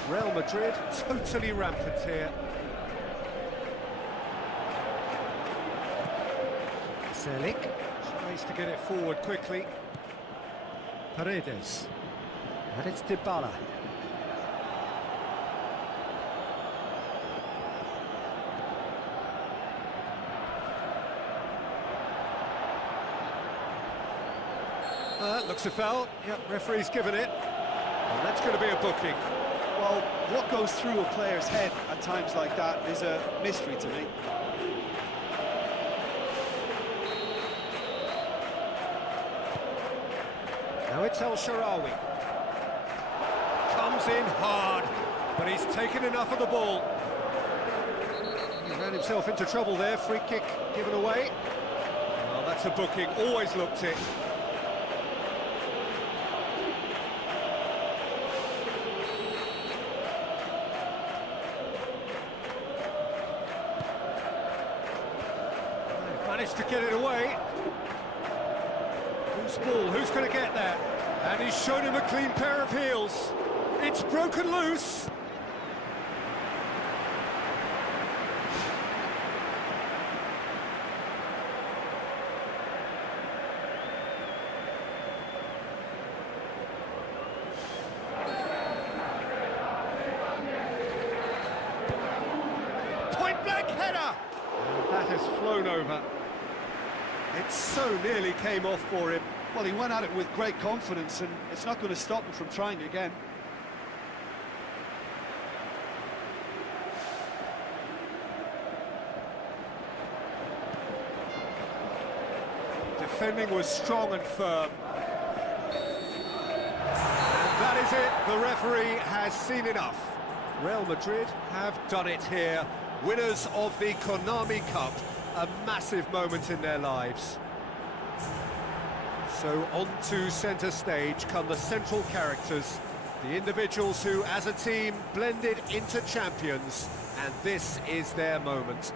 Real Madrid totally rampant here. Selic tries to get it forward quickly. Paredes. And it's Dybala. Looks a foul. Yep, referee's given it. And that's going to be a booking. Well, what goes through a player's head at times like that is a mystery to me. Now it's El Shaarawy. Comes in hard, but he's taken enough of the ball. He ran himself into trouble there, free kick given away. Well, that's a booking, always looked it. They've managed to get it away. Who's ball? Who's going to get there? And he's shown him a clean pair of heels. It's broken loose. Point blank header. And that has flown over. It so nearly came off for him. Well, he went at it with great confidence, and it's not going to stop him from trying again. Defending was strong and firm. And that is it. The referee has seen enough. Real Madrid have done it here. Winners of the Konami Cup. A massive moment in their lives. So on to centre stage come the central characters, the individuals who, as a team, blended into champions, and this is their moment.